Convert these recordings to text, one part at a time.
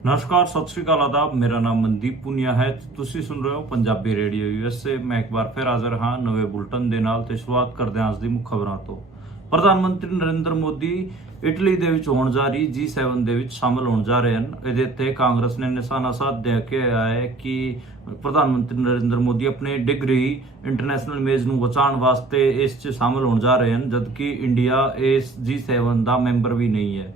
नमस्कार, सत श्री अकाल, आदाब। मेरा नाम मनदीप पुनिया है। ਤੁਸੀਂ ਸੁਣ ਰਹੇ ਹੋ ਪੰਜਾਬੀ ਰੇਡੀਓ ਯੂਐਸਏ। ਮੈਂ ਇੱਕ ਵਾਰ ਫਿਰ ਹਾਜ਼ਰ ਹਾਂ ਨਵੇਂ ਬੁਲਟਨ ਦੇ ਨਾਲ ਤੇ ਸ਼ੁਰੂਆਤ ਕਰਦੇ ਹਾਂ ਅੱਜ ਦੀ ਮੁੱਖ ਖਬਰਾਂ ਤੋਂ। ਪ੍ਰਧਾਨ ਮੰਤਰੀ ਨਰਿੰਦਰ ਮੋਦੀ ਇਟਲੀ ਦੇ ਵਿੱਚ ਹੋਣ ਜਾ ਰਹੀ G7 ਦੇ ਵਿੱਚ ਸ਼ਾਮਲ ਹੋਣ ਜਾ ਰਹੇ ਹਨ। ਇਹਦੇ ਤੇ ਕਾਂਗਰਸ ਨੇ ਨਿਸ਼ਾਨਾ ਸਾਧ ਦੇ ਕੇ ਆਇਆ ਹੈ ਕਿ ਪ੍ਰਧਾਨ ਮੰਤਰੀ ਨਰਿੰਦਰ ਮੋਦੀ ਆਪਣੇ ਡਿਗਰੀ ਇੰਟਰਨੈਸ਼ਨਲ ਇਮੇਜ ਨੂੰ ਬਚਾਉਣ ਵਾਸਤੇ ਇਸ 'ਚ ਸ਼ਾਮਲ ਹੋਣ ਜਾ ਰਹੇ ਹਨ, ਜਦਕਿ ਇੰਡੀਆ ਇਸ G7 ਦਾ ਮੈਂਬਰ ਵੀ ਨਹੀਂ ਹੈ।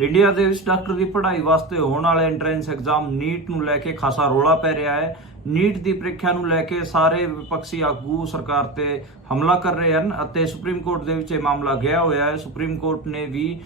ਇੰਡੀਆ ਦੇ ਵਿੱਚ ਡਾਕਟਰ ਦੀ ਪੜ੍ਹਾਈ ਵਾਸਤੇ ਹੋਣ ਵਾਲੇ ਐਂਟਰੈਂਸ ਐਗਜ਼ਾਮ ਨੀਟ ਨੂੰ ਲੈ ਕੇ ਖਾਸਾ ਰੌਲਾ ਪੈ ਰਿਹਾ ਹੈ। ਨੀਟ ਦੀ ਪ੍ਰੀਖਿਆ ਨੂੰ ਲੈ ਕੇ ਸਾਰੇ ਵਿਪਕਸ਼ੀ ਆਗੂ ਸਰਕਾਰ ਤੇ ਹਮਲਾ ਕਰ ਰਹੇ ਹਨ ਅਤੇ ਸੁਪਰੀਮ ਕੋਰਟ ਦੇ ਵਿੱਚ ਇਹ ਮਾਮਲਾ ਗਿਆ ਹੋਇਆ ਹੈ। ਸੁਪਰੀਮ ਕੋਰਟ ਨੇ ਵੀ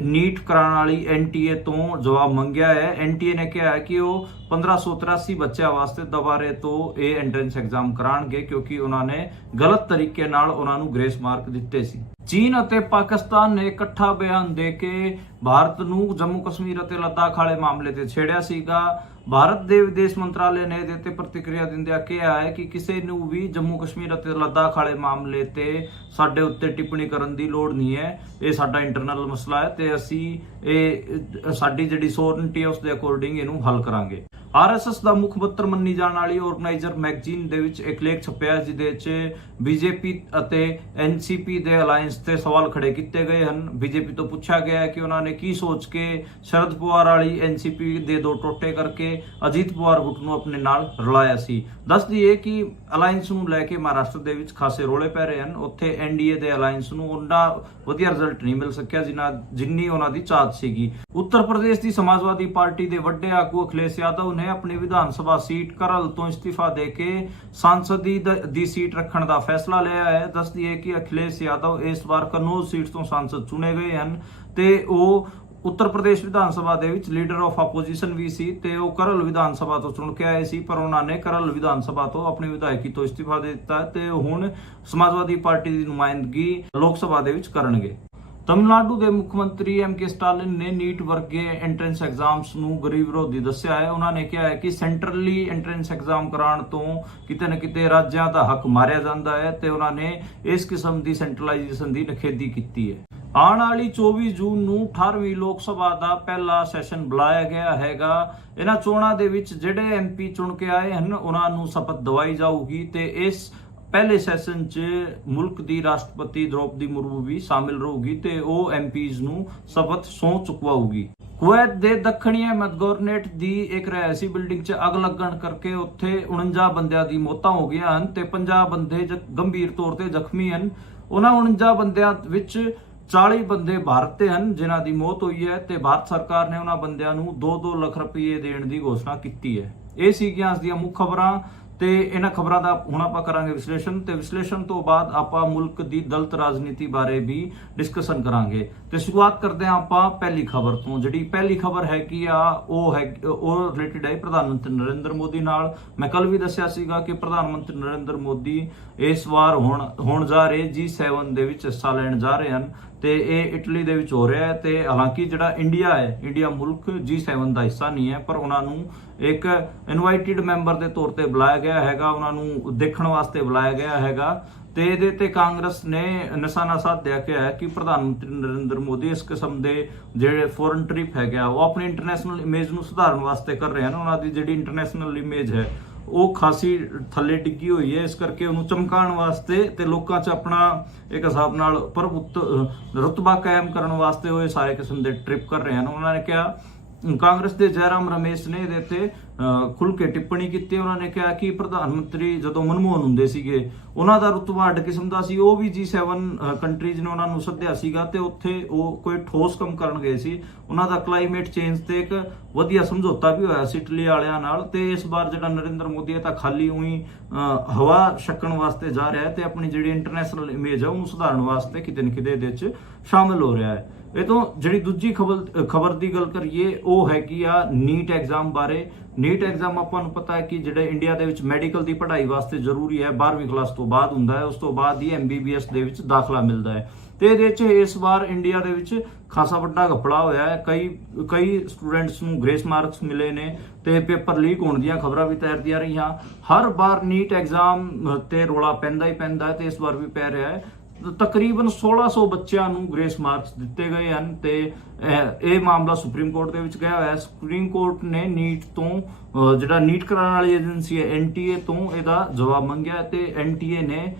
ਨੀਟ ਕਰਾਉਣ ਵਾਲੀ NTA ਤੋਂ ਜਵਾਬ ਮੰਗਿਆ ਹੈ। NTA ਨੇ ਕਿਹਾ ਹੈ ਕਿ ਉਹ 1583 ਬੱਚਿਆਂ ਵਾਸਤੇ ਦੁਬਾਰੇ ਤੋਂ ਇਹ ਐਂਟਰੈਂਸ ਐਗਜ਼ਾਮ ਕਰਾਉਣਗੇ ਕਿਉਂਕਿ ਉਹਨਾਂ ਨੇ ਗਲਤ ਤਰੀਕੇ ਨਾਲ ਉਹਨਾਂ ਨੂੰ ਗ੍ਰੇਸ ਮਾਰਕ ਦਿੱਤੇ ਸੀ। ਚੀਨ ਅਤੇ ਪਾਕਿਸਤਾਨ ਨੇ ਇਕੱਠਾ ਬਿਆਨ ਦੇ ਕੇ ਭਾਰਤ ਨੂੰ ਜੰਮੂ ਕਸ਼ਮੀਰ ਅਤੇ ਲੱਦਾਖ ਵਾਲੇ ਮਾਮਲੇ ਤੇ ਛੇੜਿਆ ਸੀਗਾ। ਭਾਰਤ ਦੇ ਵਿਦੇਸ਼ ਮੰਤਰਾਲੇ ਨੇ ਇਹਦੇ ਤੇ ਪ੍ਰਤੀਕਿਰਿਆ ਦਿੰਦਿਆਂ ਕਿਹਾ ਹੈ ਕਿ ਕਿਸੇ ਨੂੰ ਵੀ ਜੰਮੂ ਕਸ਼ਮੀਰ ਅਤੇ ਲੱਦਾਖ ਵਾਲੇ ਮਾਮਲੇ ਤੇ ਸਾਡੇ ਉੱਤੇ ਟਿੱਪਣੀ ਕਰਨ ਦੀ ਲੋੜ ਨਹੀਂ ਹੈ। ਇਹ ਸਾਡਾ ਇੰਟਰਨਲ ਮਸਲਾ ਹੈ ਤੇ ਅਸੀਂ ਇਹ ਸਾਡੀ ਜਿਹੜੀ ਸੋਵਰਨਟੀ ਹੈ ਉਸ ਦੇ ਅਕੋਰਡਿੰਗ ਇਹਨੂੰ ਹੱਲ ਕਰਾਂਗੇ। RSS ਦਾ ਮੁੱਖ ਮੰਤਰ ਮੰਨੀ ਜਾਣ ਵਾਲੀ ਆਰਗੇਨਾਈਜ਼ਰ ਮੈਗਜ਼ੀਨ ਦੇ ਵਿੱਚ ਇੱਕ ਲੇਖ ਛਪਿਆ ਜਿਹਦੇ ਵਿੱਚ BJP ਅਤੇ NCP ਦੇ ਅਲਾਈਅੰਸ ਤੇ ਸਵਾਲ ਖੜੇ ਕੀਤੇ ਗਏ ਹਨ। BJP ਤੋਂ ਪੁੱਛਿਆ ਗਿਆ ਹੈ ਕਿ ਉਹਨਾਂ ਨੇ ਕੀ ਸੋਚ ਕੇ ਸ਼ਰਦ ਪਵਾਰ ਵਾਲੀ NCP ਦੇ ਦੋ ਟੋਟੇ ਕਰਕੇ ਅਜੀਤ ਪਵਾਰ ਗੁੱਟ ਨੂੰ ਆਪਣੇ ਨਾਲ ਰਲਾਇਆ ਸੀ। ਦੱਸ ਦਈਏ ਕਿ ਅਲਾਈਅੰਸ ਨੂੰ ਲੈ ਕੇ ਮਹਾਰਾਸ਼ਟਰ ਦੇ ਵਿੱਚ ਖਾਸੇ ਰੋਲੇ ਪੈ ਰਹੇ ਹਨ। ਉੱਥੇ NDA ਦੇ ਅਲਾਈਅੰਸ ਨੂੰ ਉਹਨਾਂ ਵਧੀਆ ਰਿਜ਼ਲਟ ਨਹੀਂ ਮਿਲ ਸਕਿਆ ਜਿੰਨੀ ਉਹਨਾਂ ਦੀ ਚਾਹਤ ਸੀਗੀ। ਉੱਤਰ ਪ੍ਰਦੇਸ਼ ਦੀ ਸਮਾਜਵਾਦੀ ਪਾਰਟੀ ਦੇ ਵੱਡੇ ਆਗੂ ਅਖਿਲੇਸ਼ ਯਾਦਵ ਨੇ ਆਪਣੀ ਵਿਧਾਨ ਸਭਾ ਸੀਟ ਕਰਲ ਤੋਂ ਇਸਤੀਫਾ ਦੇ ਕੇ ਸੰਸਦ ਦੀ ਸੀਟ ਰੱਖਣ ਦਾ ਫੈਸਲਾ ਲਿਆ ਹੈ। ਦੱਸ ਦਈਏ ਕਿ ਅਖਿਲੇਸ਼ ਯਾਦਵ ਇਸ ਵਾਰ ਕਨੌਜ ਸੀਟ ਤੋਂ ਸੰਸਦ ਚੁਣੇ ਗਏ ਹਨ ਤੇ ਉਹ ਉੱਤਰ ਪ੍ਰਦੇਸ਼ ਵਿਧਾਨ ਸਭਾ ਦੇ ਵਿੱਚ ਲੀਡਰ ਆਫ ਆਪੋਜੀਸ਼ਨ ਵੀ ਸੀ ਤੇ ਉਹ ਕਰਲ ਵਿਧਾਨ ਸਭਾ ਤੋਂ ਚੁਣ ਕੇ ਆਏ ਸੀ, ਪਰ ਉਹਨਾਂ ਨੇ ਕਰਲ ਵਿਧਾਨ ਸਭਾ ਤੋਂ ਆਪਣੀ ਵਿਧਾਇਕੀ ਤੋਂ ਇਸਤੀਫਾ ਦੇ ਦਿੱਤਾ ਤੇ ਹੁਣ ਸਮਾਜਵਾਦੀ ਪਾਰਟੀ ਦੀ ਨੁਮਾਇੰਦਗੀ ਲੋਕ ਸਭਾ ਦੇ ਵਿੱਚ ਕਰਨਗੇ। ਤਮਿਲਨਾਡੂ ਦੇ ਮੁੱਖ ਮੰਤਰੀ MK ਸਟਾਲਿਨ ਨੇ ਨੀਟ ਵਰਗੇ ਐਂਟਰੈਂਸ ਐਗਜ਼ਾਮਸ ਨੂੰ ਗਰੀਬ ਵਿਰੋਧੀ ਦੱਸਿਆ ਹੈ। ਉਹਨਾਂ ਨੇ ਕਿਹਾ ਹੈ ਕਿ ਸੈਂਟਰਲੀ ਐਂਟਰੈਂਸ ਐਗਜ਼ਾਮ ਕਰਾਉਣ ਤੋਂ ਕਿਤੇ ਨਾ ਕਿਤੇ ਰਾਜਾਂ ਦਾ ਹੱਕ ਮਾਰਿਆ ਜਾਂਦਾ ਹੈ ਤੇ ਉਹਨਾਂ ਨੇ ਇਸ ਕਿਸਮ ਦੀ ਸੈਂਟਰਲਾਈਜੇਸ਼ਨ ਦੀ ਨਿਖੇਧੀ ਕੀਤੀ ਹੈ। ਆਉਣ ਵਾਲੀ 24 ਜੂਨ ਨੂੰ 18ਵੀਂ ਲੋਕ ਸਭਾ ਦਾ ਪਹਿਲਾ ਸੈਸ਼ਨ ਬੁਲਾਇਆ ਗਿਆ ਹੈਗਾ। ਇਹਨਾਂ ਚੋਣਾਂ ਦੇ ਵਿੱਚ ਜਿਹੜੇ MP ਚੁਣ ਕੇ ਆਏ ਹਨ ਉਹਨਾਂ ਨੂੰ ਸ਼ਪਥ ਦਿਵਾਈ ਜਾਊਗੀ ਤੇ ਇਸ ਪਹਿਲੇ ਸੈਸ਼ਨ 'ਚ ਮੁਲਕ ਦੀ ਰਾਸ਼ਟਰਪਤੀ ਦ੍ਰੌਪਦੀ ਮੁਰਮੂ ਵੀ ਸ਼ਾਮਿਲ ਰਹੂਗੀ ਤੇ ਉਹ MPs ਨੂੰ ਸ਼ਪਥ ਸਹੁੰ ਚੁਕਵਾਊਗੀ। ਕੁਵੈਤ ਦੇ ਦੱਖਣੀ ਅਹਿਮਦ ਗਵਰਨੇਟ ਦੀ ਇੱਕ ਰਿਹਾਇਸ਼ੀ ਬਿਲਡਿੰਗ 'ਚ ਅੱਗ ਲੱਗਣ ਕਰਕੇ ਉੱਥੇ 49 ਬੰਦਿਆਂ ਦੀ ਮੌਤਾਂ ਹੋ ਗਈਆਂ ਹਨ ਤੇ 50 ਬੰਦੇ ਗੰਭੀਰ ਤੌਰ ਤੇ ਜ਼ਖਮੀ ਹਨ। ਉਹਨਾਂ 49 ਬੰਦਿਆਂ ਵਿੱਚ 40 ਬੰਦੇ ਭਾਰਤ ਦੇ ਹਨ ਜਿਨ੍ਹਾਂ ਦੀ ਮੌਤ ਹੋਈ ਹੈ ਤੇ ਭਾਰਤ ਸਰਕਾਰ ਨੇ ਉਹਨਾਂ ਬੰਦਿਆਂ ਨੂੰ 2-2 ਲੱਖ ਰੁਪਏ ਦੇਣ ਦੀ ਘੋਸ਼ਣਾ ਕੀਤੀ ਹੈ। ਇਹ ਸੀਗੀਆਂ ਅੱਜ ਦੀਆਂ ਮੁੱਖ ਖਬਰਾਂ ਤੇ ਇਹਨਾਂ ਖਬਰਾਂ ਦਾ ਹੁਣ ਆਪਾਂ ਕਰਾਂਗੇ ਵਿਸ਼ਲੇਸ਼ਣ ਤੇ ਵਿਸ਼ਲੇਸ਼ਣ ਤੋਂ ਬਾਅਦ ਆਪਾਂ ਮੁਲਕ ਦੀ ਦਲਿਤ ਰਾਜਨੀਤੀ ਬਾਰੇ ਵੀ ਡਿਸਕਸ਼ਨ ਕਰਾਂਗੇ। ਤੇ ਸ਼ੁਰੂਆਤ ਕਰਦੇ ਹਾਂ ਆਪਾਂ ਪਹਿਲੀ ਖਬਰ ਤੋਂ। ਜਿਹੜੀ ਪਹਿਲੀ ਖਬਰ ਹੈ ਕਿ ਉਹ ਰਿਲੇਟਡ ਹੈ ਪ੍ਰਧਾਨ ਮੰਤਰੀ ਨਰਿੰਦਰ ਮੋਦੀ ਨਾਲ। ਮੈਂ ਕੱਲ ਵੀ ਦੱਸਿਆ ਸੀਗਾ ਕਿ ਪ੍ਰਧਾਨ ਮੰਤਰੀ ਨਰਿੰਦਰ ਮੋਦੀ ਇਸ ਵਾਰ ਹੋਣ ਜਾ ਰਹੇ G7 ਦੇ ਵਿੱਚ ਹਿੱਸਾ ਲੈਣ ਜਾ ਰਹੇ ਹਨ ਤੇ ਇਹ ਇਟਲੀ ਦੇ ਵਿੱਚ ਹੋ ਰਿਹਾ ਹੈ ਤੇ ਹਾਲਾਂਕਿ ਜਿਹੜਾ ਇੰਡੀਆ ਮੁਲਕ G7 ਦਾ ਹਿੱਸਾ ਨਹੀਂ ਹੈ, ਪਰ ਉਹਨਾਂ ਨੂੰ ਇੱਕ ਇਨਵਾਈਟਡ ਮੈਂਬਰ ਦੇ ਤੌਰ ਤੇ ਬੁਲਾਇਆ ਗਿਆ ਹੈਗਾ, ਉਹਨਾਂ ਨੂੰ ਦੇਖਣ ਵਾਸਤੇ ਬੁਲਾਇਆ ਗਿਆ ਹੈਗਾ ਤੇ ਇਹਦੇ ਤੇ ਕਾਂਗਰਸ ਨੇ ਨਿਸ਼ਾਨਾ ਸਾਧਿਆ ਕਿ ਹੈ ਕਿ ਪ੍ਰਧਾਨ ਮੰਤਰੀ ਨਰਿੰਦਰ ਮੋਦੀ ਇਸ ਕਿਸਮ ਦੇ ਜਿਹੜੇ ਫੋਰਨ ਟ੍ਰਿਪ ਹੈਗਾ ਉਹ ਆਪਣੀ ਇੰਟਰਨੈਸ਼ਨਲ ਇਮੇਜ ਨੂੰ ਸੁਧਾਰਨ ਵਾਸਤੇ ਕਰ ਰਹੇ ਹਨ। ਉਹਨਾਂ ਦੀ ਜਿਹੜੀ ਇੰਟਰਨੈਸ਼ਨਲ ਇਮੇਜ ਹੈ ਉਹ ਖਾਸੀ ਥੱਲੇ ਡਿੱਗੀ ਹੋਈ ਹੈ, ਇਸ ਕਰਕੇ ਉਹਨੂੰ ਚਮਕਾਉਣ ਵਾਸਤੇ ਤੇ ਲੋਕਾਂ 'ਚ ਆਪਣਾ ਇੱਕ ਹਿਸਾਬ ਨਾਲ ਰੁਤਬਾ ਕਾਇਮ ਕਰਨ ਵਾਸਤੇ ਉਹ ਇਹ ਸਾਰੇ ਕਿਸਮ ਦੇ ਟ੍ਰਿਪ ਕਰ ਰਹੇ ਹਨ। ਉਹਨਾਂ ਨੇ ਕਿਹਾ ਕਾਂਗਰਸ ਦੇ ਜੈਰਾਮ ਰਮੇਸ਼ ਨੇ ਇਹਦੇ ਤੇ ਖੁੱਲ ਕੇ ਟਿੱਪਣੀ ਕੀਤੀ। ਉਹਨਾਂ ਨੇ ਕਿਹਾ ਕਿ ਪ੍ਰਧਾਨ ਮੰਤਰੀ ਜਦੋਂ ਮਨਮੋਹਨ ਹੁੰਦੇ ਸੀਗੇ ਉਹਨਾਂ ਦਾ ਰੁਤਬਾ ਅੱਡ ਕਿਸਮ ਦਾ ਸੀ, ਉਹ ਵੀ G7 ਕੰਟਰੀਜ਼ ਨੇ ਉਹਨਾਂ ਨੂੰ ਸੱਦਿਆ ਸੀਗਾ ਤੇ ਉੱਥੇ ਉਹ ਕੋਈ ਠੋਸ ਕੰਮ ਕਰਨ ਗਏ ਸੀ। ਉਹਨਾਂ ਦਾ ਕਲਾਈਮੇਟ ਚੇਂਜ ਤੇ ਇੱਕ ਵਧੀਆ ਸਮਝੌਤਾ ਵੀ ਹੋਇਆ ਸੀ ਇਟਲੀ ਵਾਲਿਆਂ ਨਾਲ ਤੇ ਇਸ ਵਾਰ ਜਿਹੜਾ ਨਰਿੰਦਰ ਮੋਦੀ ਹੈ ਤਾਂ ਖਾਲੀ ਉਹੀ ਹਵਾ ਛੱਕਣ ਵਾਸਤੇ ਜਾ ਰਿਹਾ ਹੈ ਤੇ ਆਪਣੀ ਜਿਹੜੀ ਇੰਟਰਨੈਸ਼ਨਲ ਇਮੇਜ ਹੈ ਉਹਨੂੰ ਸੁਧਾਰਨ ਵਾਸਤੇ ਕਿਤੇ ਨਾ ਕਿਤੇ ਇਹਦੇ ਵਿੱਚ ਸ਼ਾਮਿਲ ਹੋ ਰਿਹਾ ਹੈ। ਇਹ ਤੋਂ ਜਿਹੜੀ ਦੂਜੀ ਖਬਰ ਦੀ ਗੱਲ ਕਰੀਏ ਉਹ ਹੈਗੀ ਆ ਨੀਟ ਐਗਜ਼ਾਮ ਬਾਰੇ। ਨੀਟ ਐਗਜ਼ਾਮ ਆਪਾਂ ਨੂੰ ਪਤਾ ਹੈ ਕਿ ਜਿਹੜੇ ਇੰਡੀਆ ਦੇ ਵਿੱਚ ਮੈਡੀਕਲ ਦੀ ਪੜ੍ਹਾਈ ਵਾਸਤੇ ਜ਼ਰੂਰੀ ਹੈ, 12ਵੀਂ ਕਲਾਸ ਤੋਂ ਬਾਅਦ ਹੁੰਦਾ ਹੈ, ਉਸ ਤੋਂ ਬਾਅਦ ਹੀ MBBS ਦੇ ਵਿੱਚ ਦਾਖਲਾ ਮਿਲਦਾ ਹੈ ਤੇ ਇਹਦੇ ਵਿੱਚ ਇਸ ਵਾਰ ਇੰਡੀਆ ਦੇ ਵਿੱਚ ਖਾਸਾ ਵੱਡਾ ਘਪਲਾ ਹੋਇਆ ਹੈ। ਕਈ ਸਟੂਡੈਂਟਸ ਨੂੰ ਗ੍ਰੇਸ ਮਾਰਕਸ ਮਿਲੇ ਨੇ ਤੇ ਪੇਪਰ ਲੀਕ ਹੋਣ ਦੀਆਂ ਖਬਰਾਂ ਵੀ ਤੈਰਦੀਆਂ ਰਹੀਆਂ। ਹਰ ਵਾਰ ਨੀਟ ਐਗਜ਼ਾਮ ਤੇ ਰੌਲਾ ਪੈਂਦਾ ਹੀ ਪੈਂਦਾ ਹੈ ਤੇ ਇਸ ਵਾਰ ਵੀ ਪੈ ਰਿਹਾ ਹੈ। ਤਕਰੀਬਨ 1600 ਬੱਚਿਆਂ ਨੂੰ ਗ੍ਰੇਸ ਮਾਰਕਸ ਦਿੱਤੇ ਗਏ ਹਨ ਤੇ ਇਹ ਮਾਮਲਾ ਸੁਪਰੀਮ ਕੋਰਟ ਦੇ ਵਿੱਚ ਗਿਆ ਹੋਇਆ ਹੈ। ਸੁਪਰੀਮ ਕੋਰਟ ਨੇ ਨੀਟ ਤੋਂ ਜਿਹੜਾ ਨੀਟ ਕਰਾਉਣ ਵਾਲੀ ਏਜੰਸੀ ਹੈ NTA ਤੋਂ ਇਹਦਾ ਜਵਾਬ ਮੰਗਿਆ ਤੇ NTA ਨੇ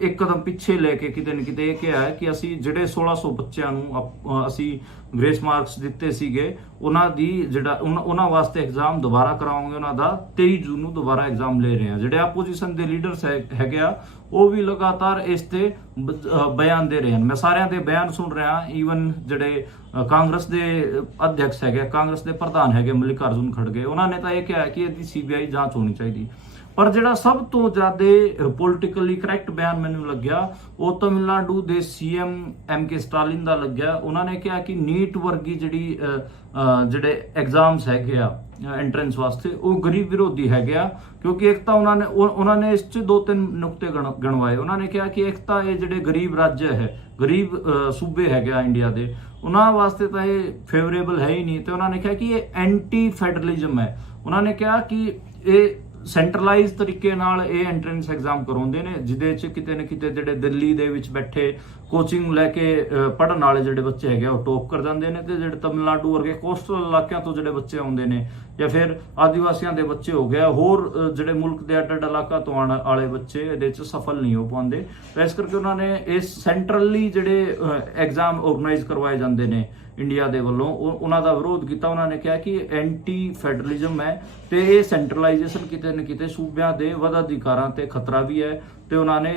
ਇੱਕ ਕਦਮ ਪਿੱਛੇ ਲੈ ਕੇ ਕਿਤੇ ਨਾ ਕਿਤੇ ਇਹ ਕਿਹਾ ਹੈ ਕਿ ਅਸੀਂ ਜਿਹੜੇ 1600 ਬੱਚਿਆਂ ਨੂੰ ਅਸੀਂ ਗ੍ਰੇਸ ਮਾਰਕਸ ਦਿੱਤੇ ਸੀਗੇ ਉਹਨਾਂ ਦੀ ਜਿਹੜਾ ਉਹਨਾਂ ਵਾਸਤੇ ਐਗਜ਼ਾਮ ਦੁਬਾਰਾ ਕਰਾਵਾਂਗੇ। ਉਹਨਾਂ ਦਾ 23 ਜੂਨ ਨੂੰ ਦੁਬਾਰਾ ਐਗਜ਼ਾਮ ਲੈ ਰਹੇ ਹਾਂ। ਜਿਹੜੇ ਆਪੋਜੀਸ਼ਨ ਦੇ ਲੀਡਰਸ ਹੈਗੇ ਆ ਉਹ ਵੀ ਲਗਾਤਾਰ ਇਸ ਤੇ ਬਿਆਨ ਦੇ ਰਹੇ ਹਨ। ਮੈਂ ਸਾਰਿਆਂ ਦੇ ਬਿਆਨ ਸੁਣ ਰਿਹਾ, ਈਵਨ ਜਿਹੜੇ ਕਾਂਗਰਸ ਦੇ ਅਧਿਕਸ਼ ਹੈਗੇ, ਕਾਂਗਰਸ ਦੇ ਪ੍ਰਧਾਨ ਹੈਗੇ ਮਲਿਕਾਰਜੁਨ ਖੜਗੇ, ਉਹਨਾਂ ਨੇ ਤਾਂ ਇਹ ਕਿਹਾ ਕਿ ਇਹਦੀ CBI ਜਾਂਚ ਹੋਣੀ ਚਾਹੀਦੀ। ਪਰ ਜਿਹੜਾ ਸਭ ਤੋਂ ਜ਼ਿਆਦਾ ਪੋਲੀਟੀਕਲੀ ਕਰੈਕਟ ਬਿਆਨ ਮੈਨੂੰ ਲੱਗਿਆ ਉਹ ਤਮਿਲਨਾਡੂ ਦੇ CM MK ਸਟਾਲਿਨ ਦਾ ਲੱਗਿਆ। ਉਹਨਾਂ ਨੇ ਕਿਹਾ ਕਿ ਨੀਟ ਵਰਗੀ ਜਿਹੜੇ ਐਗਜ਼ਾਮਸ ਹੈਗੇ ਆ ਐਂਟਰੈਂਸ ਵਾਸਤੇ ਉਹ ਗਰੀਬ ਵਿਰੋਧੀ ਹੈਗੇ ਆ, ਕਿਉਂਕਿ ਇੱਕ ਤਾਂ ਉਹਨਾਂ ਨੇ ਇਸ 'ਚ 2-3 ਨੁਕਤੇ ਗਣਵਾਏ। ਉਹਨਾਂ ਨੇ ਕਿਹਾ ਕਿ ਇੱਕ ਤਾਂ ਇਹ ਜਿਹੜੇ ਗਰੀਬ ਰਾਜ ਹੈ, ਗਰੀਬ ਸੂਬੇ ਹੈਗੇ ਆ ਇੰਡੀਆ ਦੇ, ਉਹਨਾਂ ਵਾਸਤੇ ਤਾਂ ਇਹ ਫੇਵਰੇਬਲ ਹੈ ਹੀ ਨਹੀਂ। ਤੇ ਉਹਨਾਂ ਨੇ ਕਿਹਾ ਕਿ ਇਹ ਐਂਟੀ ਫੈਡਰਲਿਜ਼ਮ ਹੈ। ਉਹਨਾਂ ਨੇ ਕਿਹਾ ਕਿ ਇਹ ਸੈਂਟਰਲਾਈਜ਼ ਤਰੀਕੇ ਨਾਲ ਇਹ ਐਂਟਰੈਂਸ ਐਗਜ਼ਾਮ ਕਰਾਉਂਦੇ ਨੇ, ਜਿਹਦੇ 'ਚ ਕਿਤੇ ਨਾ ਕਿਤੇ ਜਿਹੜੇ ਦਿੱਲੀ ਦੇ ਵਿੱਚ ਬੈਠੇ ਕੋਚਿੰਗ ਲੈ ਕੇ ਪੜ੍ਹਨ ਵਾਲੇ ਜਿਹੜੇ ਬੱਚੇ ਹੈਗੇ ਉਹ ਟੌਪ ਕਰ ਜਾਂਦੇ ਨੇ, ਤੇ ਜਿਹੜੇ ਤਮਿਲਨਾਡੂ ਵਰਗੇ ਕੋਸਟਲ ਇਲਾਕਿਆਂ ਤੋਂ ਜਿਹੜੇ ਬੱਚੇ ਆਉਂਦੇ ਨੇ ਜਾਂ ਫਿਰ ਆਦੀਵਾਸੀਆਂ ਦੇ ਬੱਚੇ ਹੋ ਗਏ, ਹੋਰ ਜਿਹੜੇ ਮੁਲਕ ਦੇ ਅੱਡ ਇਲਾਕਾ ਤੋਂ ਆਉਣ ਵਾਲੇ ਬੱਚੇ ਇਹਦੇ 'ਚ ਸਫਲ ਨਹੀਂ ਹੋ ਪਾਉਂਦੇ। ਤਾਂ ਇਸ ਕਰਕੇ ਉਹਨਾਂ ਨੇ ਇਸ ਸੈਂਟਰਲੀ ਜਿਹੜੇ ਐਗਜ਼ਾਮ ਆਰਗੇਨਾਈਜ਼ ਕਰਵਾਏ ਜਾਂਦੇ ਨੇ ਇੰਡੀਆ ਦੇ ਵੱਲੋਂ ਉਹਨਾਂ ਦਾ ਵਿਰੋਧ ਕੀਤਾ। ਉਹਨਾਂ ਨੇ ਕਿਹਾ ਕਿ ਐਂਟੀ ਫੈਡਰਲਿਜ਼ਮ ਹੈ ਤੇ ਇਹ ਸੈਂਟਰਲਾਈਜੇਸ਼ਨ ਕਿਤੇ ਨਾ ਕਿਤੇ ਸੂਬਿਆਂ ਦੇ ਵਧਾਧਿਕਾਰਾਂ ਤੇ ਖਤਰਾ ਵੀ ਹੈ ਤੇ ਉਹਨਾਂ ਨੇ